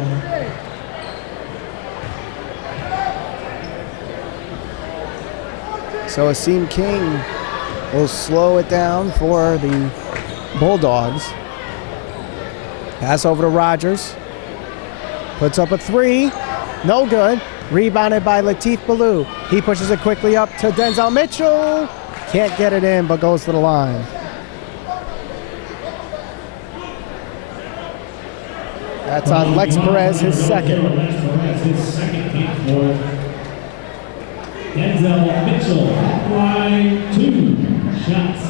So Asim King will slow it down for the Bulldogs. Pass over to Rogers. Puts up a 3. No good. Rebounded by Latif Ballou. He pushes it quickly up to Denzel Mitchell. Can't get it in, but goes to the line. That's on Lex Perez, his second. Denzel Mitchell, line 2 shots.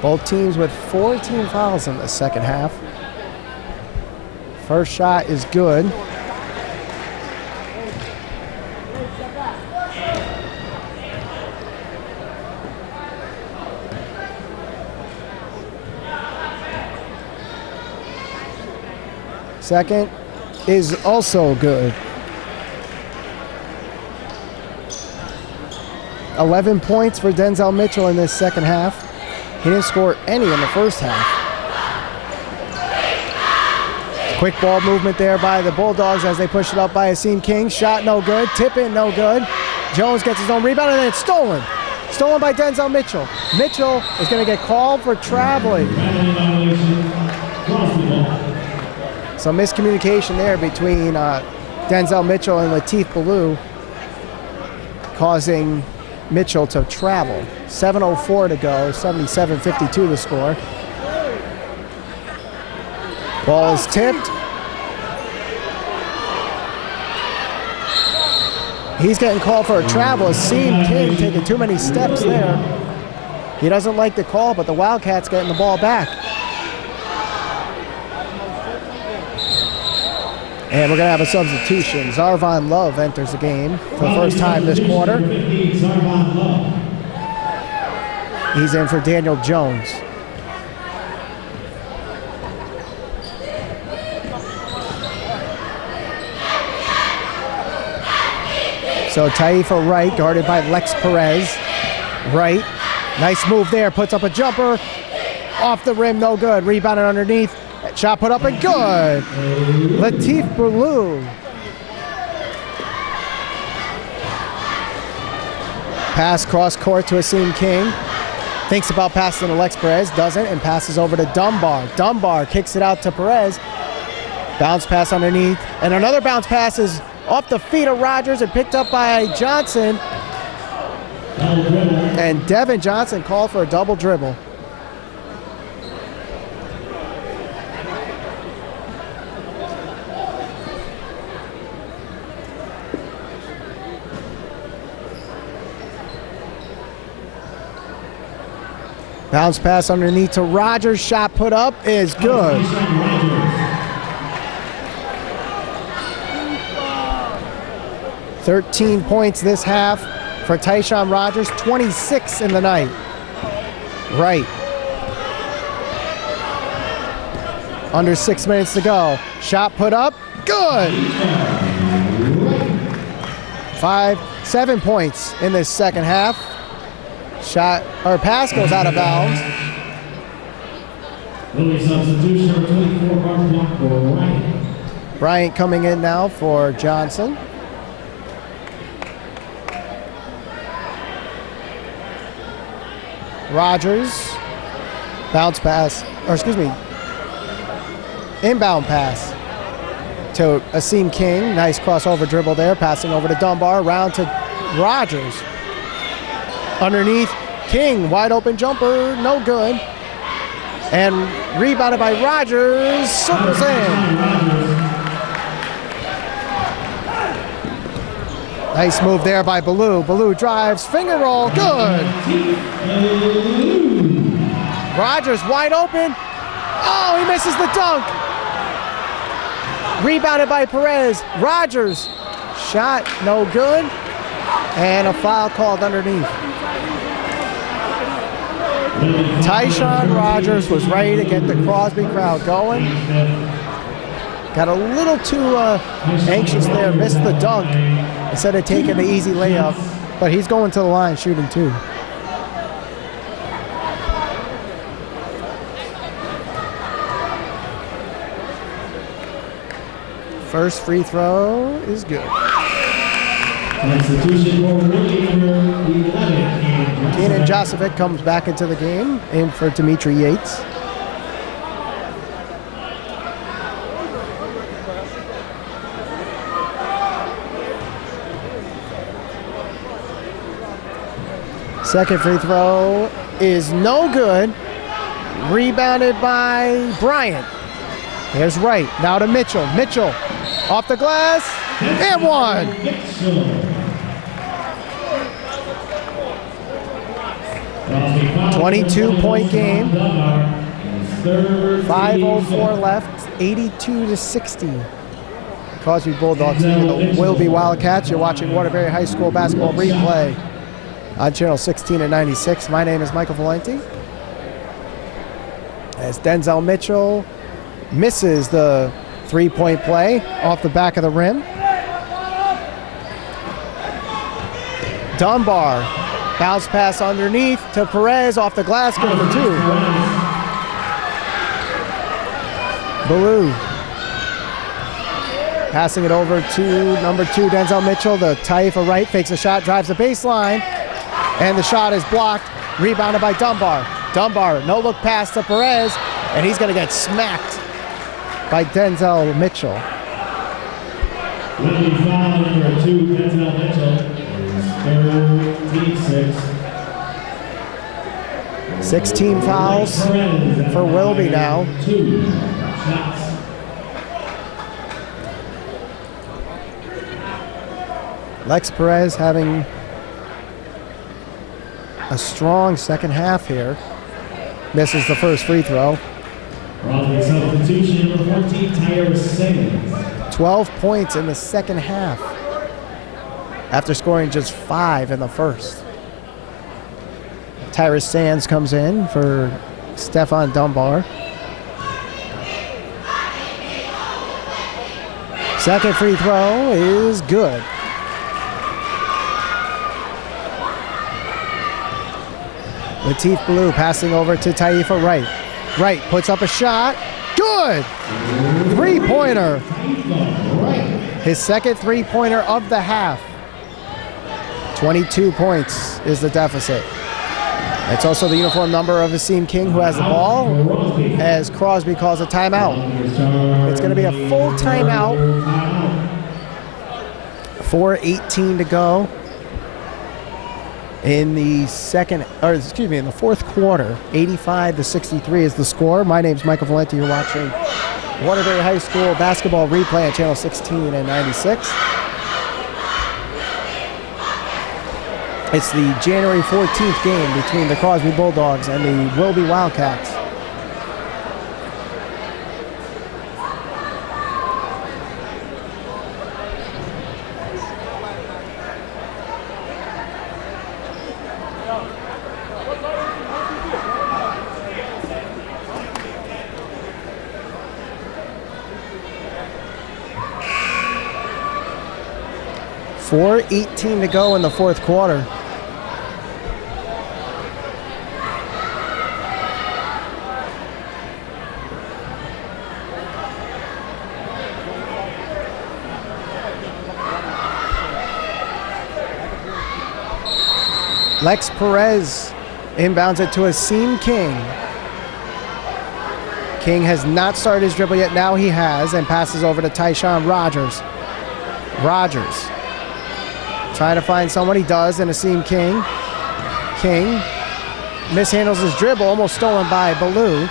Both teams with 14 fouls in the second half. First shot is good. Second is also good. 11 points for Denzel Mitchell in this second half. He didn't score any in the first half. Quick ball movement there by the Bulldogs as they push it up by Asim King. Shot no good. Tip in no good. Jones gets his own rebound and then it's stolen. Stolen by Denzel Mitchell. Mitchell is going to get called for traveling. Some miscommunication there between Denzel Mitchell and Latif Ballou, causing Mitchell to travel. 7:04 to go, 77-52 the score. Ball is tipped. He's getting called for a travel. Asim King taking too many steps there. He doesn't like the call, but the Wildcats getting the ball back. And we're going to have a substitution. Zarvon Love enters the game for the first time this quarter. He's in for Daniel Jones. So Taifa Wright, guarded by Lex Perez. Wright, nice move there, puts up a jumper. Off the rim, no good. Rebounded underneath. Shot put up and good. Latif Ballou. Pass cross court to Asim King. Thinks about passing to Lex Perez, doesn't, and passes over to Dunbar. Dunbar kicks it out to Perez. Bounce pass underneath. And another bounce pass is off the feet of Rogers and picked up by Johnson. And Devin Johnson called for a double dribble. Bounce pass underneath to Rogers. Shot put up is good. "13 points this half for Tyshawn Rogers, 26 in the night. Right. Under 6 minutes to go. Shot put up, good. 7 points in this second half. Pass goes out of bounds. Wilby substitution number 24, mark block for Bryant. Bryant coming in now for Johnson. Rogers, bounce pass, or excuse me, inbound pass to Asim King. Nice crossover dribble there, passing over to Dunbar, round to Rogers. Underneath, King, wide open jumper, no good. And rebounded by Rogers, circles in. Nice move there by Ballou. Ballou drives, finger roll, good. Rogers wide open. Oh, he misses the dunk. Rebounded by Perez. Rogers, shot no good. And a foul called underneath. Tyshawn Rogers was ready to get the Crosby crowd going. Got a little too anxious there, missed the dunk instead of taking the easy layup, but he's going to the line shooting too. First free throw is good. Substitution for Wilby number 11. Kenan Josevic comes back into the game, in for Dimitri Yates. Second free throw is no good. Rebounded by Bryant. There's Wright. Now to Mitchell. Mitchell off the glass and one. 22-point game. 5:04 left. 82-60. Crosby Bulldogs beating the Wilby Wildcats. You're watching Waterbury High School basketball replay on channel 16 and 96. My name is Michael Valenti. As Denzel Mitchell misses the three-point play off the back of the rim. Dunbar, bounce pass underneath to Perez off the glass, good for two. Ballou passing it over to number 2, Denzel Mitchell. The Taifa right fakes a shot, drives the baseline, and the shot is blocked. Rebounded by Dunbar. Dunbar, no look pass to Perez, and he's going to get smacked by Denzel Mitchell. Wilby foul number 2, Denzel Mitchell, is 13-6. 16 fouls for Wilby now. 2 shots. Lex Perez having a strong second half here. Misses the first free throw. Crosby substitution number 14, Tyler Sands. 12 points in the second half after scoring just 5 in the first. Tyrus Sands comes in for Stefan Dunbar. Second free throw is good. Latif Ballou passing over to Taifa Wright. Wright puts up a shot. Good! Three-pointer. His second three-pointer of the half. 22 points is the deficit. It's also the uniform number of Asim King who has the ball as Crosby calls a timeout. It's going to be a full timeout. 4:18 to go in the in the fourth quarter. 85-63 is the score. My name's Michael Valenti. You're watching Waterbury High School basketball replay on channel 16 and 96. It's the January 14th game between the Crosby Bulldogs and the Wilby Wildcats. 4:18 to go in the fourth quarter. Lex Perez inbounds it to Asim King. King has not started his dribble yet. Now he has, and passes over to Tyshawn Rogers. Rogers trying to find someone. He does, and Asim King. King mishandles his dribble, almost stolen by Ballou.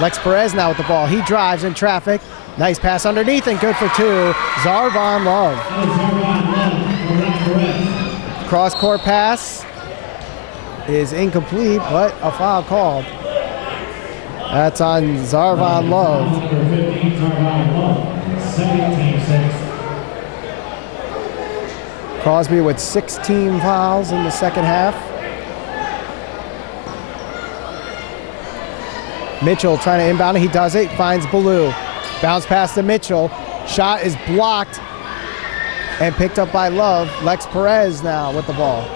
Lex Perez now with the ball. He drives in traffic. Nice pass underneath and good for two. Zarvon Love. Cross-court pass is incomplete, but a foul called. That's on Zarvon Love. Crosby with 16 fouls in the second half. Mitchell trying to inbound it. He does it. Finds Ballou. Bounce pass to Mitchell. Shot is blocked and picked up by Love. Lex Perez now with the ball.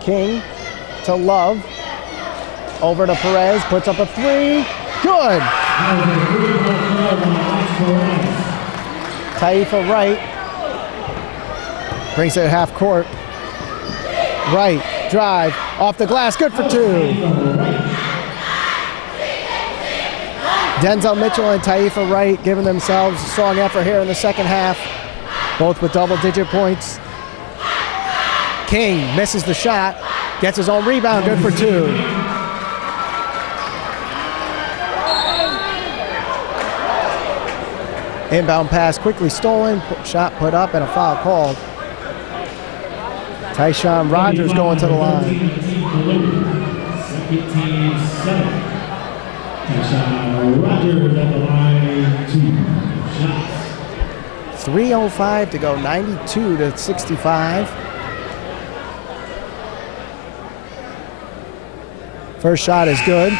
King to Love. Over to Perez. Puts up a three. Good. Taifa Wright brings it at half court. Wright drive off the glass. Good for two. Denzel Mitchell and Taifa Wright giving themselves a strong effort here in the second half, both with double-digit points. King misses the shot, gets his own rebound, good for two. Inbound pass quickly stolen, shot put up, and a foul called. Tyshawn Rogers going to the line. Second team 7. Tyshawn Rogers at the line, 2 shots. 3:05 to go, 92 to 65. First shot is good.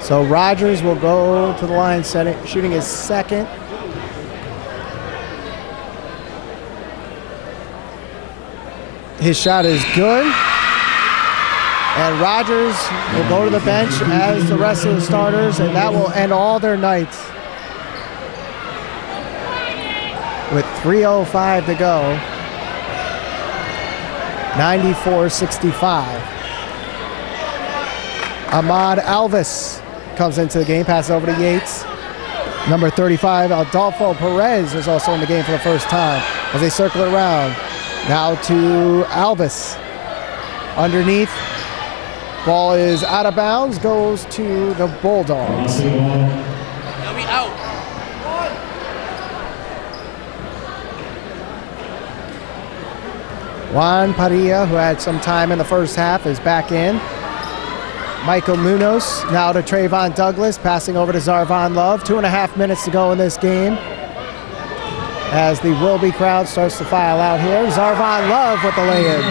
So Rogers will go to the line, shooting his second. His shot is good. And Rogers will go to the bench as the rest of the starters, and that will end all their nights. With 3:05 to go, 94-65. Ahmad Alvis comes into the game, passes over to Yates. Number 35, Adolfo Perez is also in the game for the first time as they circle it around. Now to Alvis. Underneath. Ball is out of bounds, goes to the Bulldogs. They'll be out. Juan Padilla, who had some time in the first half, is back in. Michael Munoz now to Trayvon Douglas, passing over to Zarvon Love. 2.5 minutes to go in this game as the Wilby crowd starts to file out here. Zarvon Love with the lay-in.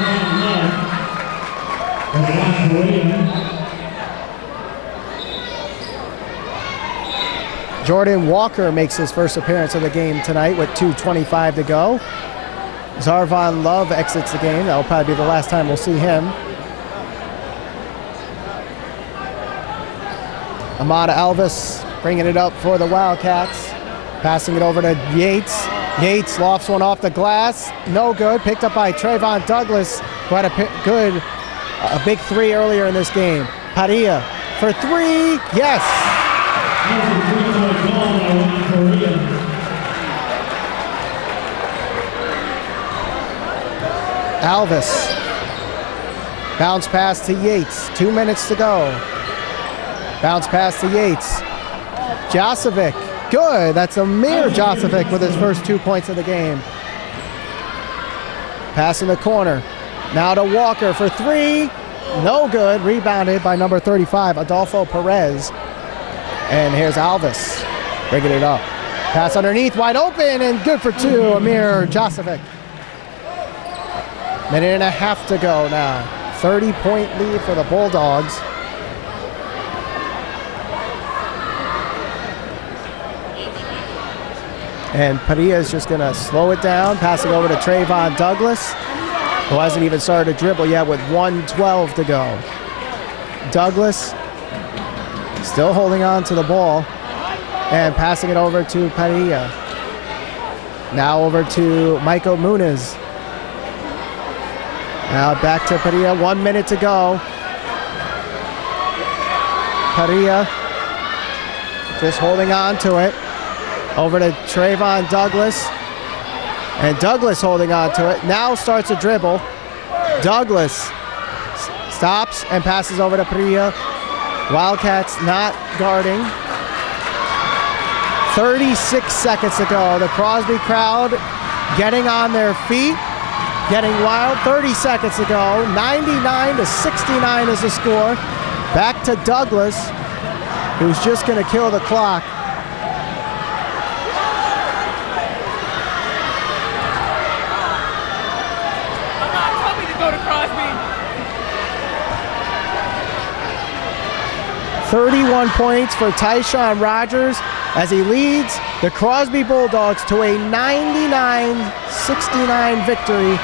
Jordan Walker makes his first appearance of the game tonight with 2:25 to go. Zarvon Love exits the game. That'll probably be the last time we'll see him. Ahmad Alvis bringing it up for the Wildcats. Passing it over to Yates. Yates lofts one off the glass. No good. Picked up by Trayvon Douglas, who had a big three earlier in this game. Padilla for three. Yes. Alvis. Bounce pass to Yates. 2 minutes to go. Bounce pass to Yates. Josovic. Good. That's Amir Josovic with his first 2 points of the game. Pass in the corner. Now to Walker for three. No good. Rebounded by number 35, Adolfo Perez. And here's Alvis bringing it up. Pass underneath, wide open, and good for two, Amir Josevic. Minute and a half to go now. 30-point lead for the Bulldogs. And Padilla is just going to slow it down, passing over to Trayvon Douglas, who hasn't even started to dribble yet with 1:12 to go. Douglas still holding on to the ball and passing it over to Padilla. Now over to Michael Muniz. Now back to Padilla, 1 minute to go. Padilla just holding on to it. Over to Trayvon Douglas. And Douglas holding on to it. Now starts a dribble. Douglas stops and passes over to Padilla. Wildcats not guarding. 36 seconds to go. The Crosby crowd getting on their feet, getting wild. 30 seconds to go. 99-69 is the score. Back to Douglas, who's just going to kill the clock. Tell me to go to Crosby. 31 points for Tyshawn Rogers as he leads the Crosby Bulldogs to a 99-69 victory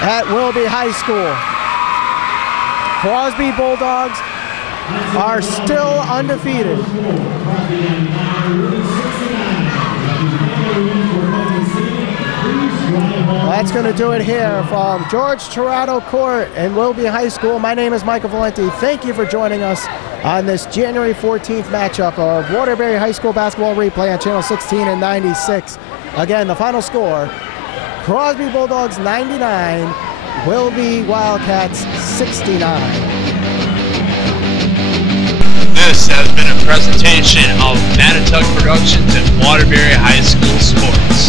at Wilby High School. Crosby Bulldogs are still undefeated. Well, that's going to do it here from George Torado Court and Wilby High School. My name is Michael Valenti. Thank you for joining us on this January 14th matchup of Waterbury High School basketball replay on channel 16 and 96. Again, the final score, Crosby Bulldogs 99, Wilby Wildcats 69. This has been a presentation of Manitowoc Productions and Waterbury High School Sports.